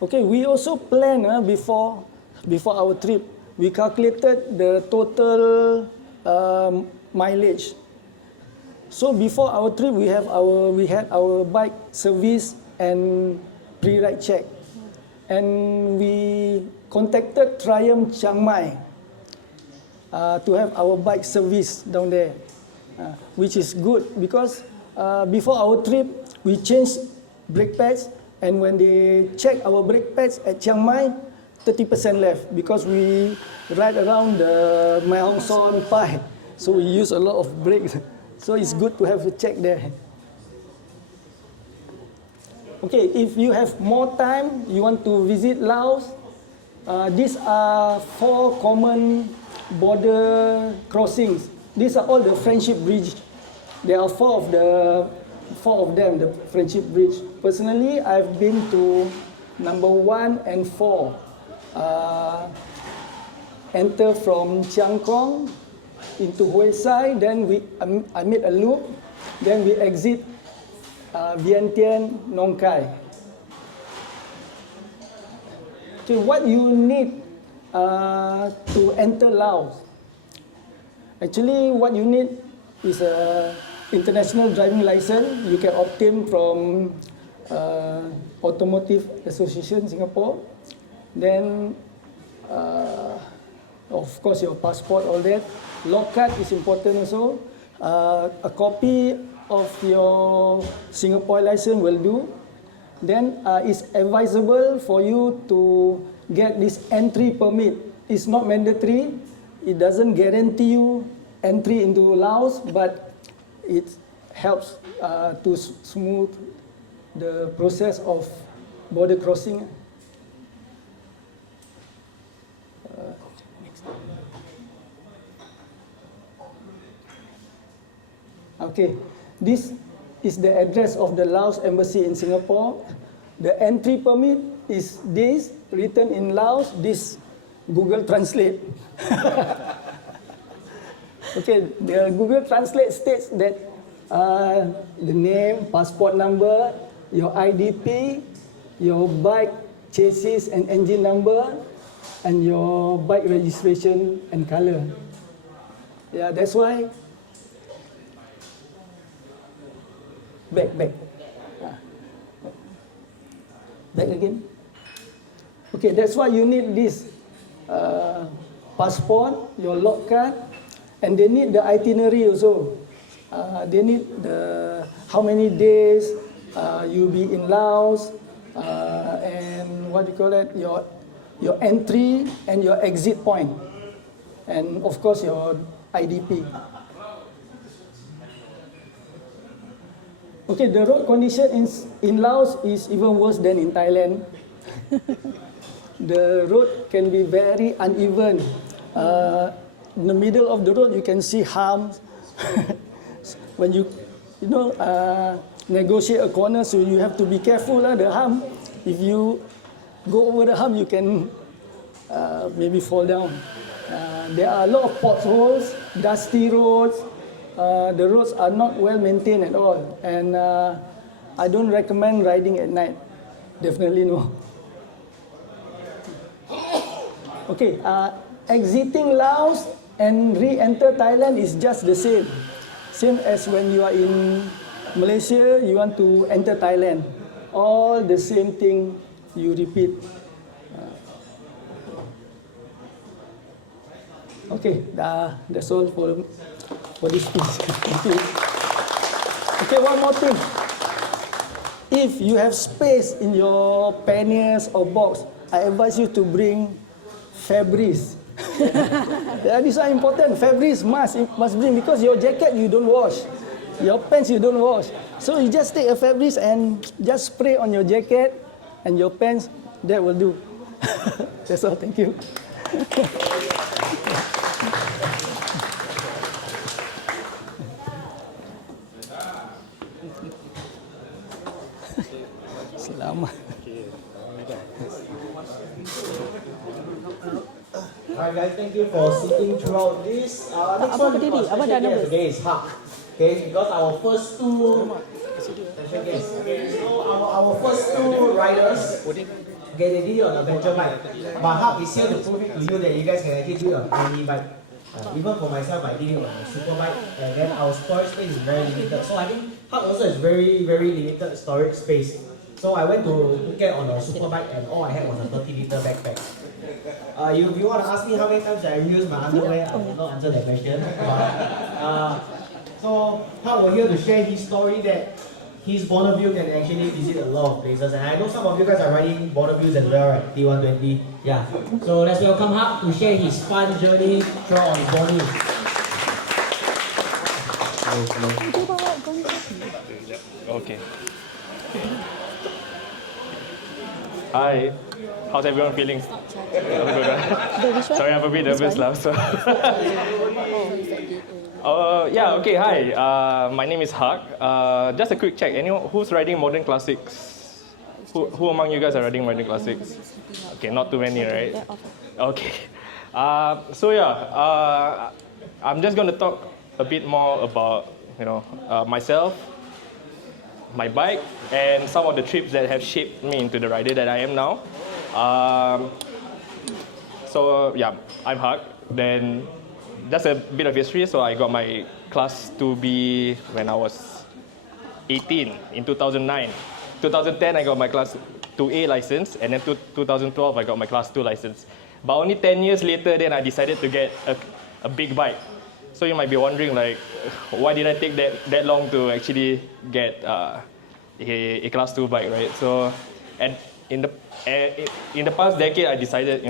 Okay, we also planned before our trip. We calculated the total mileage. So before our trip, we had our bike service and pre-ride check, and we contacted Triumph Chiang Mai to have our bike service down there, which is good because before our trip, we changed brake pads, and when they check our brake pads at Chiang Mai, 30% left because we ride around the Mae Hong Son Pai, so we use a lot of brakes. So it's good to have a check there. Okay, if you have more time, you want to visit Laos, these are 4 common border crossings. These are all the Friendship Bridge. There are 4 of them, the Friendship Bridge. Personally, I've been to number 1 and 4. Enter from Chiang Kong into Hue Sai, then I made a loop, then we exit Vientiane, Nong Khai. Okay, what you need to enter Laos? Actually, what you need is a international driving license. You can obtain from Automotive Association Singapore. Then, of course, your passport, all that. Log card is important also. A copy of your Singapore license will do. Then it's advisable for you to get this entry permit. It's not mandatory. It doesn't guarantee you entry into Laos, but it helps to smooth the process of border crossing. Okay, this is the address of the Laos Embassy in Singapore. The entry permit is this, written in Laos, this Google Translate. Okay, the Google Translate states that the name, passport number, your IDP, your bike chassis and engine number, and your bike registration and color. Yeah, that's why. Back. Back again. Okay, that's why you need this passport, your log card, and they need the itinerary also. They need the how many days you'll be in Laos, and what do you call it, your entry and your exit point, and of course your IDP. Okay, the road condition in Laos is even worse than in Thailand. The road can be very uneven. In the middle of the road, you can see humps. When you negotiate a corner, so you have to be careful the hump. If you go over the hump, you can maybe fall down. There are a lot of potholes, dusty roads. The roads are not well maintained at all, and I don't recommend riding at night. Definitely no. Okay, exiting Laos and re-enter Thailand is just the same. Same as when you are in Malaysia, you want to enter Thailand. All the same thing you repeat. Okay, that's all for this piece. Thank you. Okay, one more thing. If you have space in your panniers or box, I advise you to bring fabrics. Yeah, this is important. Fabrics must bring, because your jacket you don't wash, your pants you don't wash. So you just take a fabrics and just spray on your jacket and your pants. That will do. That's all. Thank you. Selamat. Alright guys, thank you for sitting throughout this. Next one we've got special guest today is Hak. Okay, because our first two special guests. Okay, so our first two riders, okay, they did it on a venture bike. But Hak is here to prove it to you that you guys can actually do it on any bike. Even for myself, I did it on a super bike, and then our storage space is very limited. So I think Hak also has very limited storage space. So I went to Phuket on a super bike, and all I had was a 30-liter backpack. If you want to ask me how many times I reused my underwear, I will not answer that question. So Hak was here to share his story that his border view can actually visit a lot of places, and I know some of you guys are riding border views as well, right? T120. Yeah. So let's welcome Hak to share his fun journey throughout on his border view. Okay. Hi, how's everyone feeling? Sorry, I'm a bit nervous now. So. Yeah, okay, hi. My name is Hak. Just a quick check. Anyone who's riding modern classics? Who among you guys are riding modern classics? Okay, not too many, right? Okay. So yeah, I'm just going to talk a bit more about myself, my bike, and some of the trips that have shaped me into the rider that I am now. So yeah, I'm Hak. Then just a bit of history. So I got my Class 2B when I was 18 in 2009. 2010 I got my Class 2A license, and then 2012 I got my Class 2 license. But only 10 years later, then I decided to get a big bike. So you might be wondering, like, why did I take that long to actually get a Class 2 bike, right? So, and in the past decade, I decided,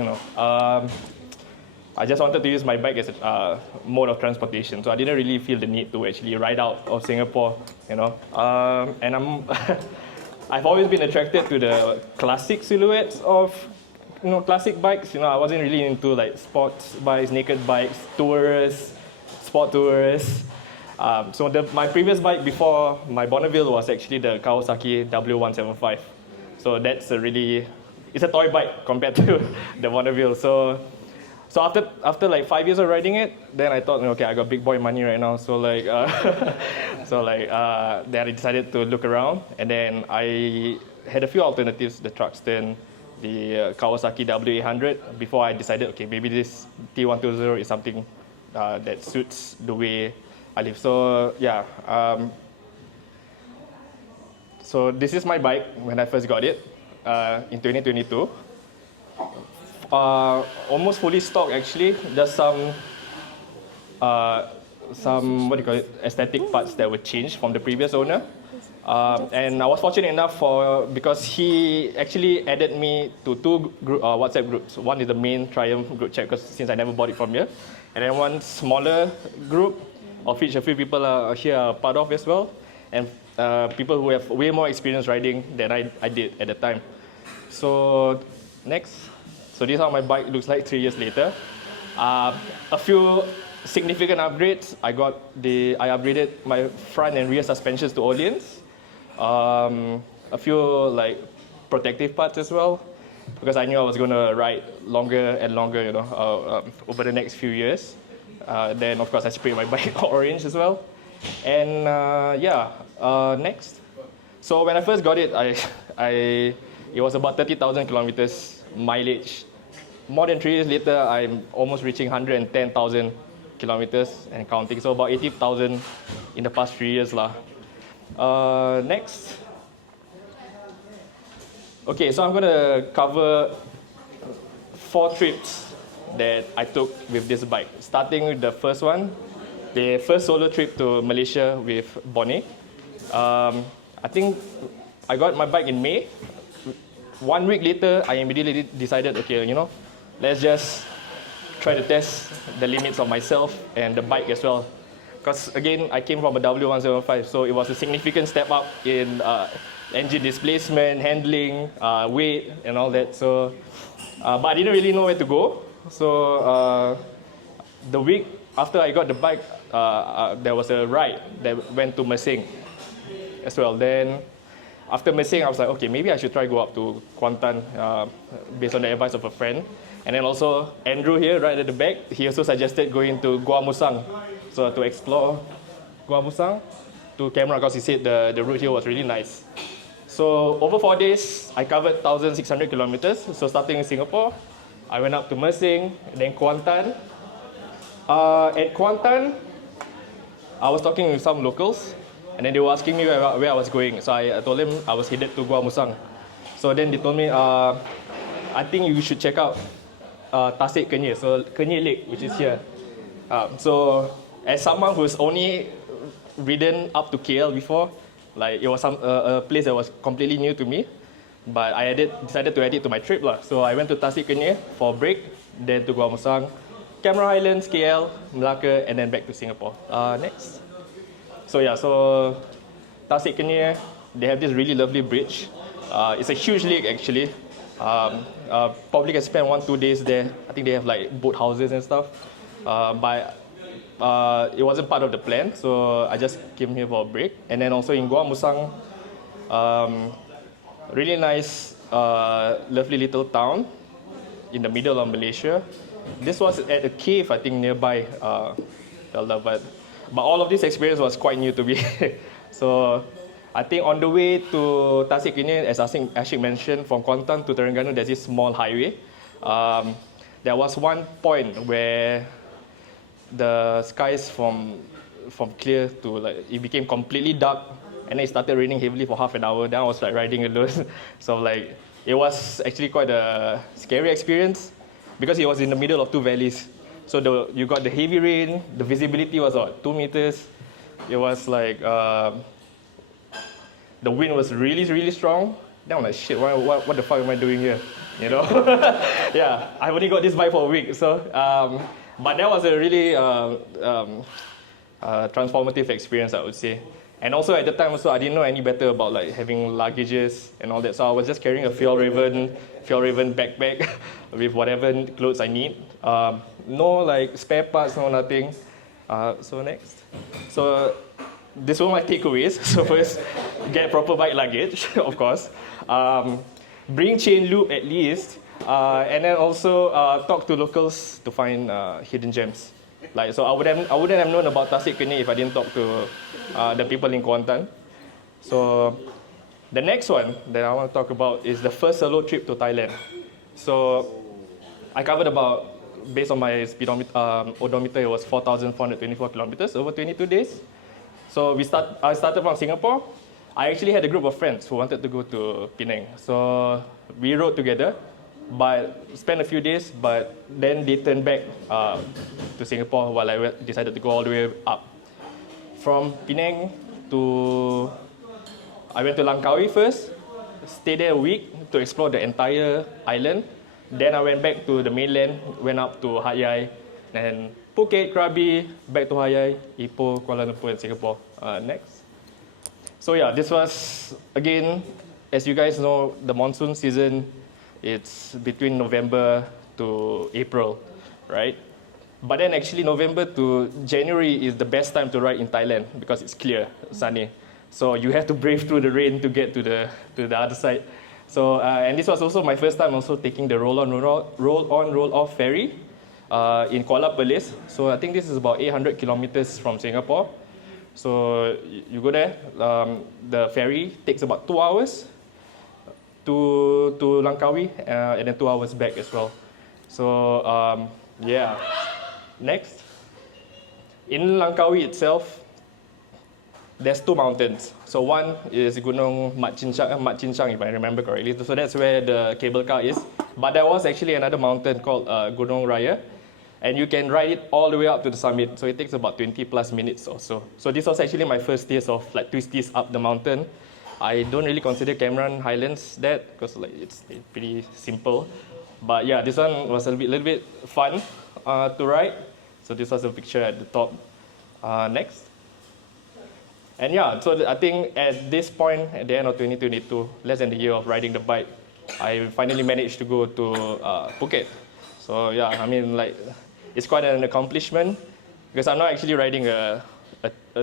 I just wanted to use my bike as a mode of transportation. So I didn't really feel the need to actually ride out of Singapore, And I've always been attracted to the classic silhouettes of classic bikes. I wasn't really into like sports bikes, naked bikes, tourers, sport tourers. So my previous bike before my Bonneville was actually the Kawasaki W175. So that's it's a toy bike compared to the Bonneville. So after like 5 years of riding it, then I thought, okay, I got big boy money right now. So then I decided to look around, and then I had a few alternatives: the Truxton, the Kawasaki W800 before I decided, okay, maybe this T120 is something that suits the way I live. So yeah, so this is my bike when I first got it in 2022. Almost fully stock actually, just some what do you call it, aesthetic parts that were changed from the previous owner. And I was fortunate enough because he actually added me to two WhatsApp groups. One is the main Triumph group chat, because since I never bought it from here, and then one smaller group of which a few people are here are part of as well, and people who have way more experience riding than I did at the time. So next, so this is how my bike looks like 3 years later. A few significant upgrades. I upgraded my front and rear suspensions to Oleans. A few like protective parts as well, because I knew I was going to ride longer and longer, over the next few years. Then of course I sprayed my bike orange as well. And next. So when I first got it, it was about 30,000 kilometers mileage. More than 3 years later, I'm almost reaching 110,000 kilometers and counting. So about 80,000 in the past 3 years lah. Next. Okay, so I'm going to cover 4 trips that I took with this bike. Starting with the first one, the first solo trip to Malaysia with Bonnie. I think I got my bike in May. 1 week later, I immediately decided, okay, let's just try to test the limits of myself and the bike as well. Because again, I came from a W175, so it was a significant step up in engine displacement, handling, weight, and all that. So, but I didn't really know where to go. So the week after I got the bike, there was a ride that went to Mersing as well. Then after Mersing, I was like, okay, maybe I should try go up to Kuantan based on the advice of a friend. And then also Andrew here, right at the back, he also suggested going to Gua Musang. So to explore Gua Musang to Cameron, because he said the route here was really nice. So over 4 days, I covered 1,600 kilometers. So starting in Singapore, I went up to Mersing, then Kuantan. At Kuantan, I was talking with some locals, and then they were asking me where I was going. So I told them I was headed to Gua Musang. So then they told me, I think you should check out Tasik Kenyir, so Kenyir Lake, which is here. So as someone who's only ridden up to KL before, like it was a place that was completely new to me, but I decided to add it to my trip lah. So I went to Tasik Kenyir for a break, then to Gua Musang, Cameron Highlands, KL, Melaka, and then back to Singapore. Next. So yeah, so Tasik Kenyir, they have this really lovely bridge. It's a huge lake actually. Probably can spend 1-2 days there. I think they have like boat houses and stuff. But it wasn't part of the plan, so I just came here for a break. And then also in Gua Musang, really nice, lovely little town in the middle of Malaysia. This was at a cave, I think, nearby. But all of this experience was quite new to me. So I think on the way to Tasik Kenyir, as Ashik mentioned, from Kuantan to Terengganu, there's this small highway. There was one point where the skies from clear to like it became completely dark, and then it started raining heavily for half an hour. Then I was like riding alone, so like it was actually quite a scary experience because it was in the middle of 2 valleys. So you got the heavy rain, the visibility was 2 meters. It was like the wind was really, really strong. Then I'm like, shit, what the fuck am I doing here? Yeah, I only got this bike for a week. So, but that was a really transformative experience, I would say. And also at the time, I didn't know any better about like having luggages and all that. So I was just carrying a Fjallraven backpack with whatever clothes I need. No like spare parts, no nothing. So next. So this were my takeaways. So first, get proper bike luggage, of course. Bring chain loop at least. And then also talk to locals to find hidden gems. Like, so I wouldn't have known about Tasik Kenyir if I didn't talk to the people in Kuantan. So The next one that I want to talk about is the first solo trip to Thailand. So I covered about, based on my speedometer, odometer, it was 4,424 kilometers over 22 days. So I started from Singapore. I actually had a group of friends who wanted to go to Penang. So we rode together, but spent a few days, but then they turned back to Singapore while I decided to go all the way up. From Penang I went to Langkawi first, stayed there a week to explore the entire island. Then I went back to the mainland, went up to Hat Yai, then Phuket, Krabi, back to Hat Yai, Ipoh, Kuala Lumpur, and Singapore. Next. So yeah, this was, again, as you guys know, the monsoon season, it's between November to April, right? But then actually November to January is the best time to ride in Thailand because it's clear, sunny. So you have to brave through the rain to get to the other side. So and this was also my first time also taking the roll-on, roll-off ferry in Kuala Perlis. So I think this is about 800 kilometers from Singapore. So you go there, the ferry takes about 2 hours to Langkawi, and then 2 hours back as well. So yeah, next. In Langkawi itself, there's 2 mountains. So one is Gunung Mat Chinchang, if I remember correctly. So that's where the cable car is. But there was actually another mountain called Gunung Raya, and you can ride it all the way up to the summit. So it takes about 20 plus minutes or so. So this was actually my first taste of like twisties up the mountain. I don't really consider Cameron Highlands that because like it's pretty simple. But yeah, this one was a little bit fun to ride. So this was a picture at the top. Next. And yeah, so I think at this point, at the end of 2022, less than a year of riding the bike, I finally managed to go to Phuket. So yeah, I mean like, it's quite an accomplishment because I'm not actually riding a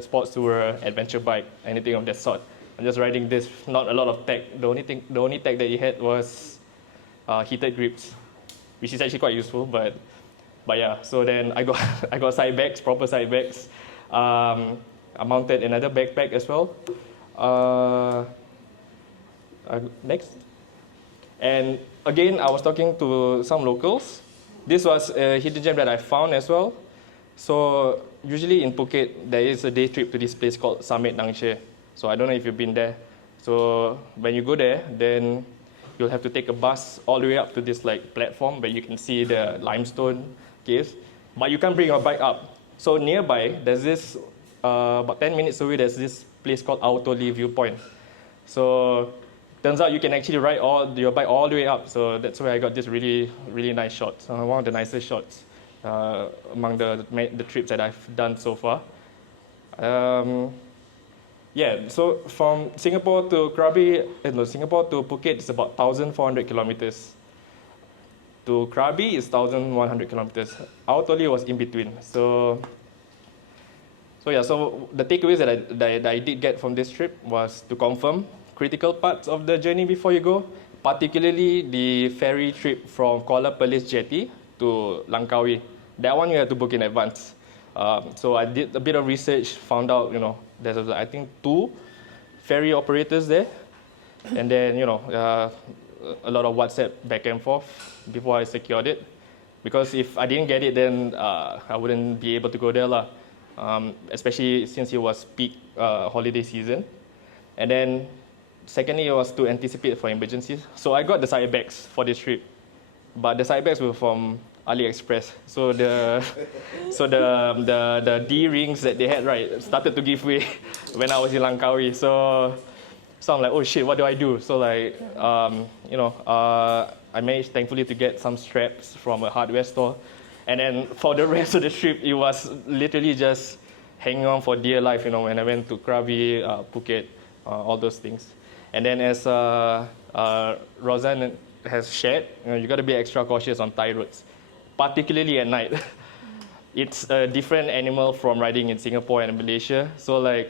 sports tour adventure bike, anything of that sort. I'm just riding this, not a lot of tech. The only tech that it had was heated grips, which is actually quite useful, but yeah, so then I got side bags, proper side bags. I mounted another backpack as well. Next. And again, I was talking to some locals. This was a hidden gem that I found as well. So usually in Phuket, there is a day trip to this place called Summit Nang She. So I don't know if you've been there. So when you go there, then you'll have to take a bus all the way up to this like platform where you can see the limestone caves. But you can't bring your bike up. So nearby, there's this, about 10 minutes away, there's this place called Autoli Viewpoint. So turns out you can actually ride your bike all the way up. So that's where I got this really, really nice shots. One of the nicest shots among the trips that I've done so far. Yeah, so from Singapore to Singapore to Phuket is about 1,400 kilometers. To Krabi is 1,100 kilometers. Autoli was in between. So yeah, so the takeaways that I did get from this trip was to confirm critical parts of the journey before you go, particularly the ferry trip from Kuala Perlis Jetty to Langkawi. That one you have to book in advance. So I did a bit of research, found out, there's I think 2 ferry operators there, and then a lot of WhatsApp back and forth before I secured it, because if I didn't get it, then I wouldn't be able to go there lah. Especially since it was peak holiday season. And then secondly, it was to anticipate for emergencies. So I got the side bags for this trip, but the side bags were from AliExpress. So the D rings that they had, right, started to give way when I was in Langkawi. So I'm like, oh shit, what do I do? So like, I managed thankfully to get some straps from a hardware store. And then for the rest of the trip, it was literally just hanging on for dear life, when I went to Krabi, Phuket, all those things. And then as Roseanne has shared, you got to be extra cautious on Thai roads, particularly at night. It's a different animal from riding in Singapore and Malaysia. So like,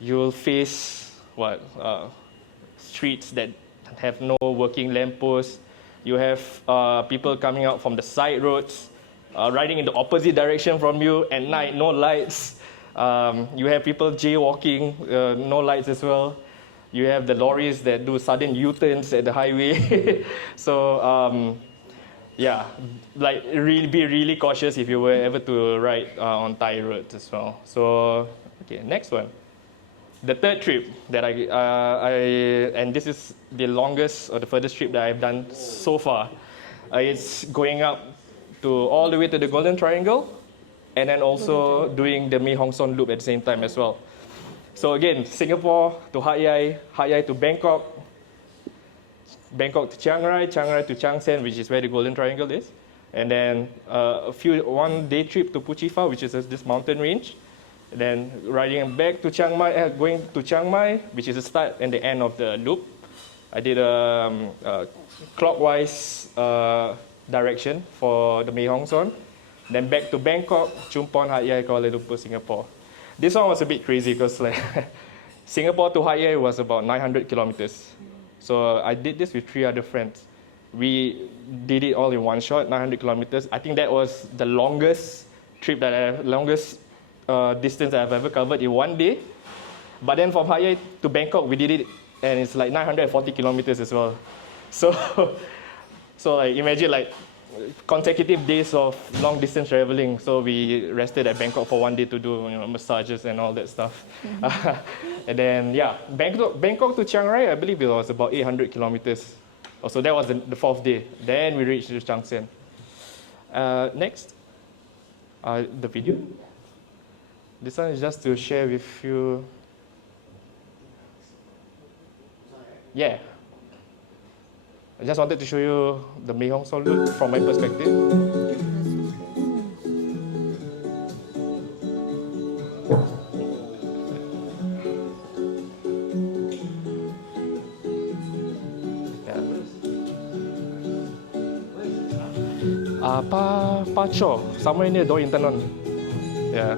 you'll face streets that have no working lampposts. You have people coming out from the side roads, riding in the opposite direction from you at night, no lights. You have people jaywalking, no lights as well. You have the lorries that do sudden U-turns at the highway. So yeah, like be really cautious if you were ever to ride on Thai roads as well. So okay, next one. The third trip that and this is the longest or the furthest trip that I've done so far. It's going up to all the way to the Golden Triangle, and then also doing the Mae Hong Son loop at the same time as well. So again, Singapore to Hat Yai, Hat Yai to Bangkok, Bangkok to Chiang Rai, Chiang Rai to Chiang Saen, which is where the Golden Triangle is, and then one day trip to Pu Chi Fa, which is this mountain range. Then riding back to Chiang Mai, going to Chiang Mai, which is the start and the end of the loop. I did a clockwise direction for the Mae Hong Son. Then back to Bangkok, Chumpon, Hat Yai, Kuala Lumpur, Singapore. This one was a bit crazy because like Singapore to Hat Yai was about 900 kilometers. So I did this with 3 other friends. We did it all in one shot, 900 kilometers. I think that was the longest trip distance that I've ever covered in one day. But then from Hat Yai to Bangkok, we did it, and it's like 940 kilometers as well. So, so like imagine like consecutive days of long distance traveling. So we rested at Bangkok for one day to do massages and all that stuff. And then yeah, Bangkok to Chiang Rai, I believe it was about 800 kilometers. So that was the 4th day. Then we reached Chiang Saen. Next, the video. This one is just to share with you. Yeah. I just wanted to show you the Mae Hong Son loop from my perspective. Pa Cho, somewhere near Doi Intanon. Yeah.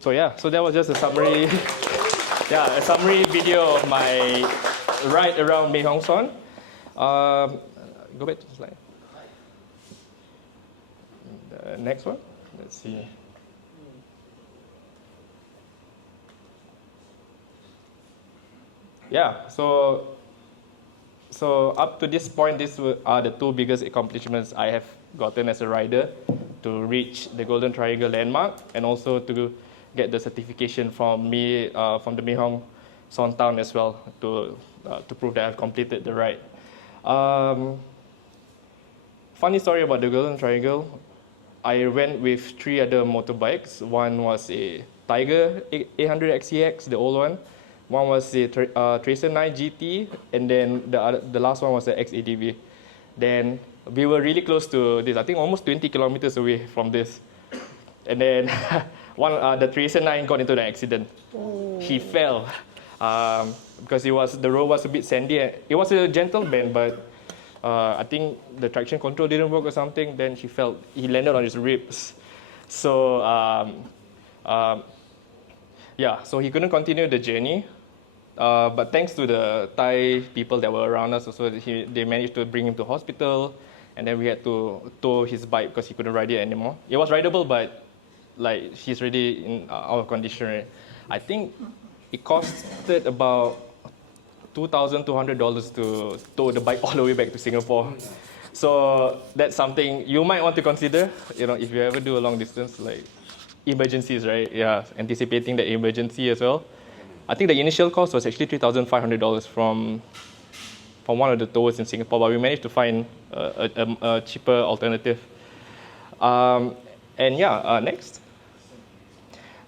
So yeah, so that was just a summary, a summary video of my ride around Mae Hong Son. Go back to the slide. The next one, let's see. Yeah, so up to this point, these are the 2 biggest accomplishments I have gotten as a rider, to reach the Golden Triangle landmark and also to get the certification from the Mae Hong Son town as well to prove that I've completed the ride. Funny story about the Golden Triangle. I went with 3 other motorbikes. One was a Tiger 800 XCX, the old one. One was the Tracer 9 GT, and then the last one was the XADV. Then we were really close to this. I think almost 20 kilometers away from this. And then the Tracer 9 got into an accident. He fell because the road was a bit sandy. It was a gentle bend, but I think the traction control didn't work or something. Then he landed on his ribs. So so he couldn't continue the journey. But thanks to the Thai people that were around us, also they managed to bring him to hospital, and then we had to tow his bike because he couldn't ride it anymore. It was rideable, but like he's already in out of condition. Right? I think it costed about $2,200 to tow the bike all the way back to Singapore. So that's something you might want to consider. If you ever do a long distance, like emergencies, right? Yeah, anticipating the emergency as well. I think the initial cost was actually $3,500 from one of the towers in Singapore, but we managed to find a cheaper alternative. Next.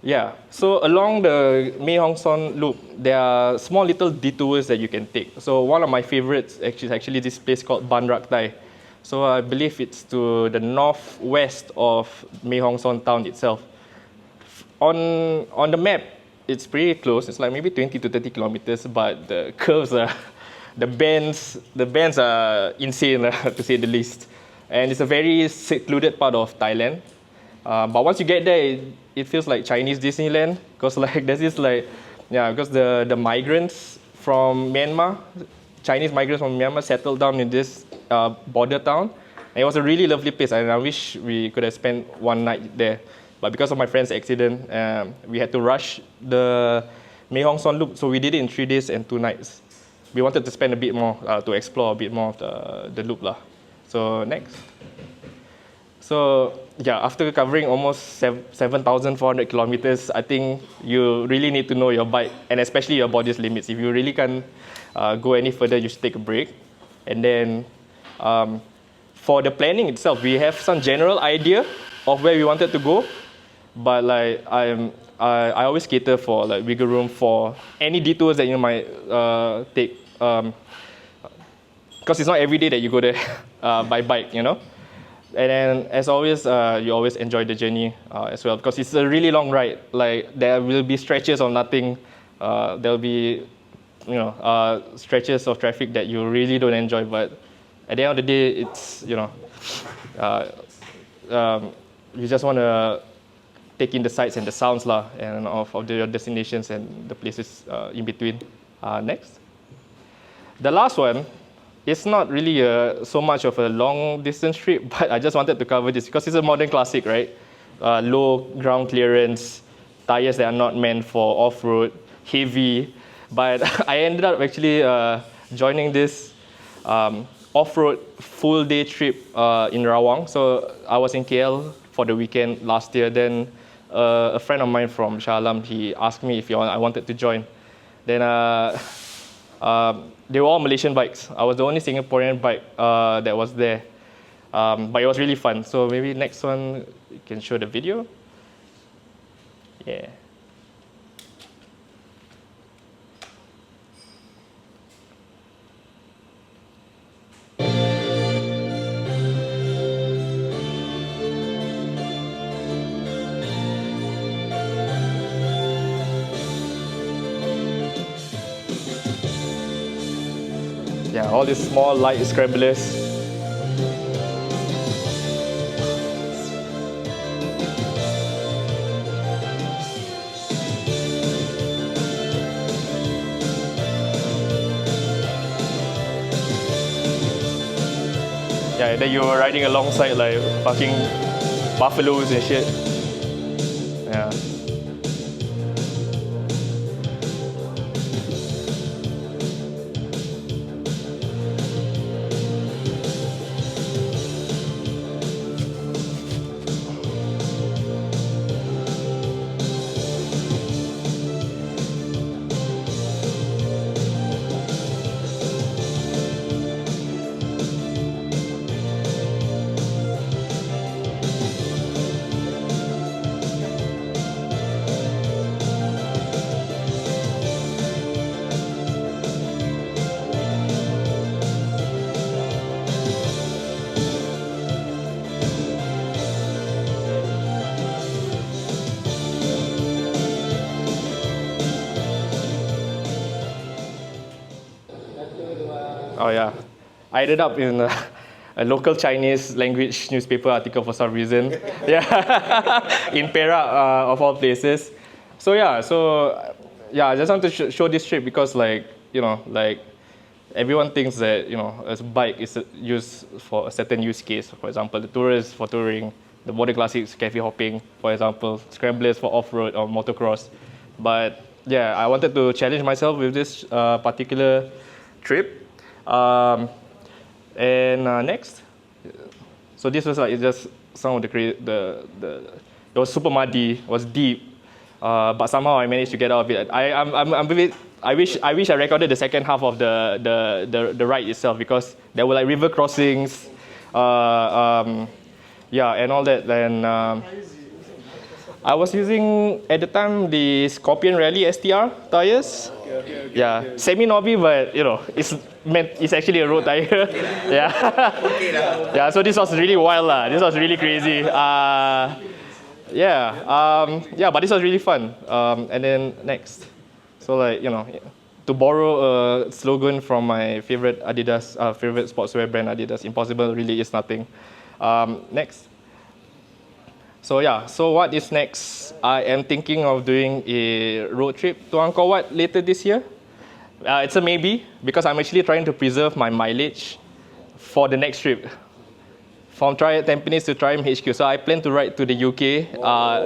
Yeah, so along the Mae Hong Son loop, there are small little detours that you can take. So one of my favorites is actually this place called Ban Rak Thai. So I believe it's to the northwest of Mae Hong Son town itself. On the map, it's pretty close. It's like maybe 20 to 30 kilometers, but the curves are, the bends are insane to say the least. And it's a very secluded part of Thailand. But once you get there, it feels like Chinese Disneyland, because like there's this like, yeah, because the migrants from Myanmar, Chinese migrants from Myanmar settled down in this border town. And it was a really lovely place, and I wish we could have spent one night there. But because of my friend's accident, we had to rush the Mae Hong Son loop, so we did it in 3 days and 2 nights. We wanted to spend a bit more, to explore a bit more of the loop lah. So next. So yeah, after covering almost 7,400 kilometers, I think you really need to know your bike, and especially your body's limits. If you really can't go any further, you should take a break. And then for the planning itself, we have some general idea of where we wanted to go. But like I always cater for like wiggle room for any detours that you might take, because it's not every day that you go there by bike, you know. And then as always, you always enjoy the journey as well, because it's a really long ride. Like there will be stretches of nothing, there'll be stretches of traffic that you really don't enjoy. But at the end of the day, it's you just want to take in the sights and the sounds and of your destinations and the places in between. Next. The last one, it's not really so much of a long distance trip, but I just wanted to cover this because it's a modern classic, right? Low ground clearance, tires that are not meant for off-road, heavy. But I ended up actually joining this off-road full day trip in Rawang. So I was in KL for the weekend last year. Then a friend of mine from Shah Alam, he asked me if I wanted to join. Then they were all Malaysian bikes. I was the only Singaporean bike that was there. But it was really fun. So maybe next one, you can show the video. Yeah. Yeah, all these small light scramblers. Yeah, then you were riding alongside like fucking buffaloes and shit. Yeah. Oh yeah, I ended up in a local Chinese language newspaper article for some reason. Yeah, in Perak of all places. So I just want to show this trip because like everyone thinks that a bike is used for a certain use case. For example, the tourists for touring, the border classics, cafe hopping, for example, scramblers for off-road or motocross. But yeah, I wanted to challenge myself with this particular trip. Next, so this was like just some of it was super muddy, it was deep, but somehow I managed to get out of it. I wish I recorded the second half of the ride itself, because there were like river crossings, and all that. And I was using at the time the Scorpion Rally STR tires. Yeah, semi-knobby, but it's actually a road tire. Yeah. Yeah, so this was really wild lah. This was really crazy. Yeah, but this was really fun. And then next, so to borrow a slogan from my favorite Adidas, favorite sportswear brand Adidas, impossible really is nothing. Next. So what is next? I am thinking of doing a road trip to Angkor Wat later this year. It's a maybe, because I'm actually trying to preserve my mileage for the next trip. From Tampines to Triumph HQ. So I plan to ride to the UK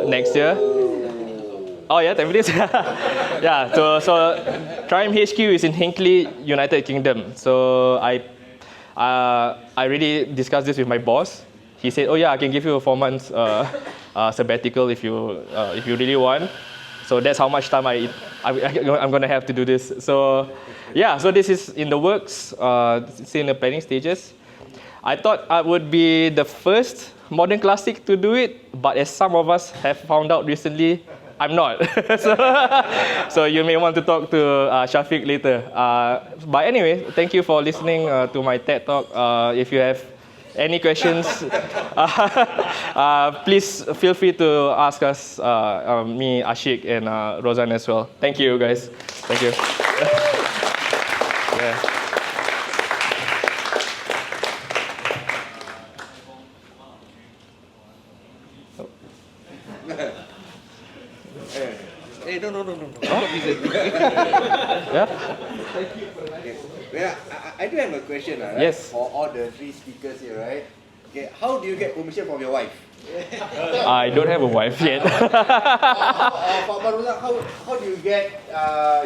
next year. Oh yeah, Tampines? Yeah, so Triumph HQ is in Hinckley, United Kingdom. So I already discussed this with my boss. He said, oh yeah, I can give you a 4 months sabbatical if you really want. So that's how much time I'm going to have to do this. So yeah, so this is in the works, still in the planning stages. I thought I would be the first modern classic to do it, but as some of us have found out recently, I'm not. So you may want to talk to Shafiq later. But anyway, thank you for listening to my TED Talk. If you have any questions, please feel free to ask us, me, Ashik, and Rozan as well. Thank you, guys. Thank you. Yeah. Hey, no. Yeah? Thank you for that. Well, I do have a question, right? Yes. For all the 3 speakers here, right? Okay, how do you get permission from your wife? I don't have a wife yet. How do you get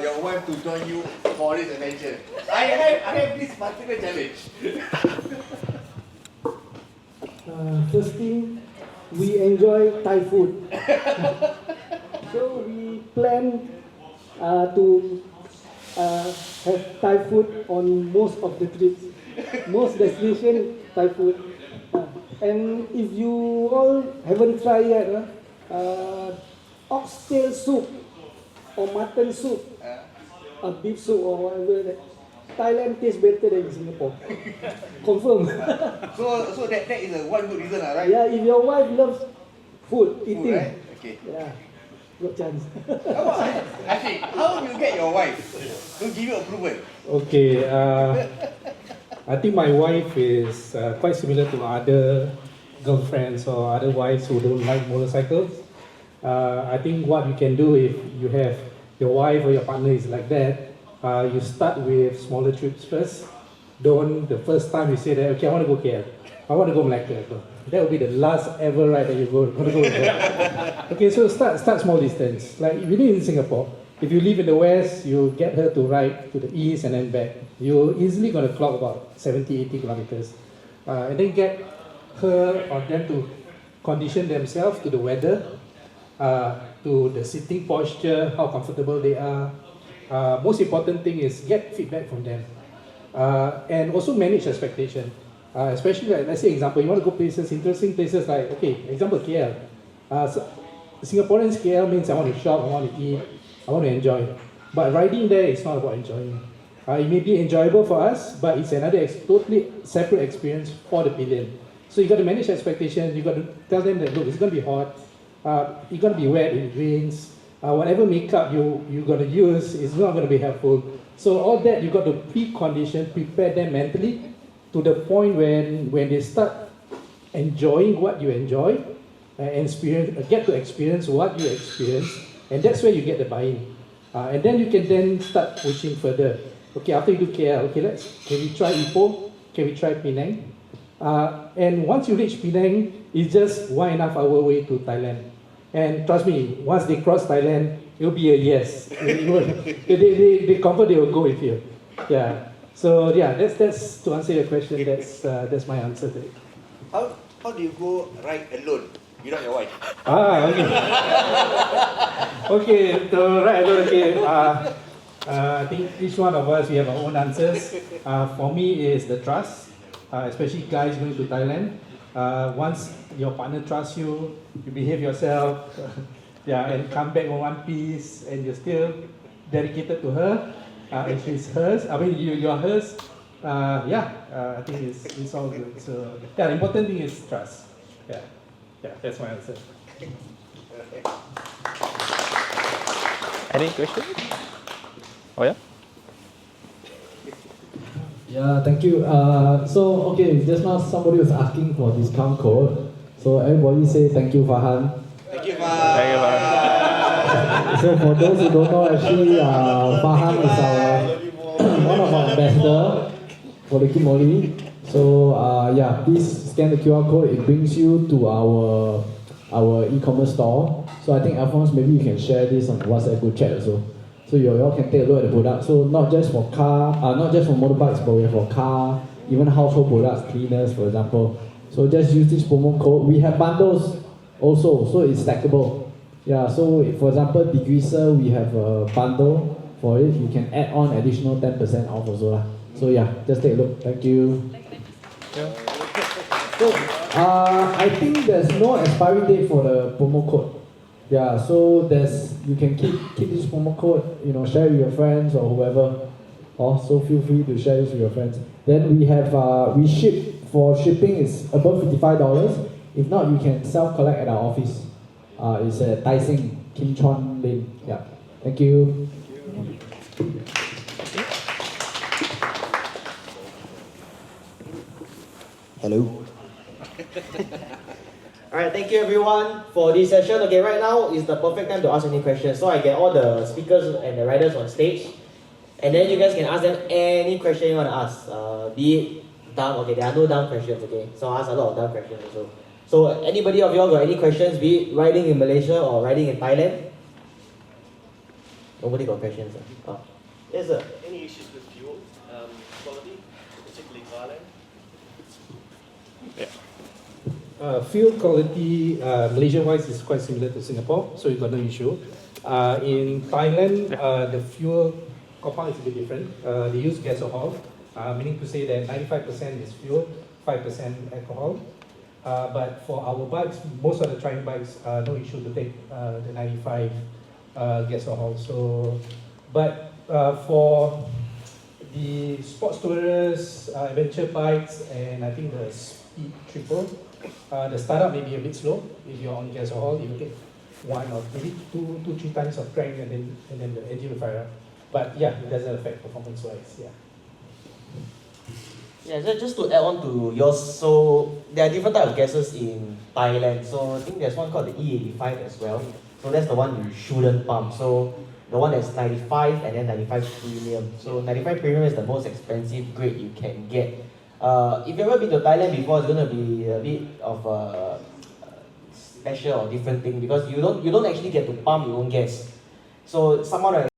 your wife to join you for this adventure? I have this particular challenge. First thing, we enjoy Thai food. So we plan to have Thai food on most of the trips. Most destination Thai food. And if you all haven't tried yet, oxtail soup or mutton soup, beef soup or whatever, Thailand tastes better than Singapore. Confirm. So that is one good reason, right? Yeah, if your wife loves food, eating. Right? Okay. Yeah, got chance. Ashik, how do you get your wife to give you approval? Okay, I think my wife is quite similar to other girlfriends or other wives who don't like motorcycles. I think what you can do if you have your wife or your partner is like that, you start with smaller trips first. Don't, the first time you say that, okay, I want to go KL, I want to go Malacca. That will be the last ever ride that you're going to go with her. Okay, so start small distance. Like if you live in Singapore, if you live in the west, you get her to ride to the east and then back. You're easily going to clock about 70, 80 kilometers. And then get her or them to condition themselves to the weather, to the sitting posture, how comfortable they are. Most important thing is get feedback from them. And also manage expectation. Especially, like, let's say example, you want to go places, interesting places like, okay, example KL. Singaporeans, KL means I want to shop, I want to eat, I want to enjoy. But riding there is not about enjoying. It may be enjoyable for us, but it's another totally separate experience for the pillion. So you got to manage expectations, you got to tell them that, look, it's going to be hot, it's going to be wet, it rains, whatever makeup you're going to use is not going to be helpful. So all that, you got to precondition, prepare them mentally to the point when they start enjoying what you enjoy, and get to experience what you experience, and that's where you get the buy-in. And then you can then start pushing further. Okay, after you do KL, okay, can we try Ipoh? Can we try Penang? And once you reach Penang, it's just 1.5 hour way to Thailand. And trust me, once they cross Thailand, it'll be a yes. They confirm they will go with you. Yeah. So yeah, that's to answer your question. That's my answer to it. How do you go ride alone without your wife? Okay. Okay, to ride alone. Okay. I think each one of us we have our own answers. For me, is the trust, especially guys going to Thailand. Once your partner trusts you, you behave yourself, yeah, and come back in one piece, and you still dedicated to her, and she's hers. I mean, you are hers. I think it's all good. So yeah, the important thing is trust. Yeah, that's my answer. Any questions? Oh yeah. Yeah, thank you. Okay, just now somebody was asking for discount code. So everybody say thank you, Farhan. Thank you, Pak. Thank you, Pak. So for those who don't know, actually, Farhan is our one of our ambassador for the Kimoli. So please scan the QR code. It brings you to our e-commerce store. So I think Alphonse, maybe you can share this on WhatsApp group chat also. So you all can take a look at the product. So not just for car, not just for motorbikes, but we have for car, even household products, cleaners, for example. So just use this promo code. We have bundles also, so it's stackable. Yeah, so for example, degreaser, we have a bundle for it. You can add on additional 10% off also lah. So yeah, just take a look. Thank you. So I think there's no expiry date for the promo code. Yeah, so you can keep this promo code, share with your friends or whoever. Also feel free to share this with your friends. Then we have we ship for shipping is above $55. If not, you can self-collect at our office. It's at Tai Seng, Kim Chuan Lane. Yeah. Thank you. Hello. Alright, thank you everyone for this session. Okay, right now is the perfect time to ask any questions. So I get all the speakers and the riders on stage. And then you guys can ask them any question you want to ask. Be it dumb, okay, there are no dumb questions, okay? So I'll ask a lot of dumb questions also. So anybody of y'all got any questions, be it riding in Malaysia or riding in Thailand? Nobody got questions? Oh. Yes, sir. Any issues with fuel quality, particularly Thailand? Fuel quality, Malaysia-wise, is quite similar to Singapore, so you got no issue. In Thailand, the fuel compound is a bit different. They use gasohol, meaning to say that 95% is fuel, 5% alcohol. But for our bikes, most of the trying bikes, no issue to take the 95 gasohol. So, but for the sports tourers, adventure bikes, and I think the speed triple, the startup may be a bit slow. If you're on gasohol, you take one or maybe two, 3 times of crank, and then the engine will fire up. But yeah, it doesn't affect performance-wise. Yeah, just to add on to yours, so there are different types of gases in Thailand. So I think there's one called the E85 as well. So that's the one you shouldn't pump. So the one that's 95 and then 95 premium. So 95 premium is the most expensive grade you can get. If you've ever been to Thailand before, it's going to be a bit of a special or different thing because you don't actually get to pump your own gas. So someone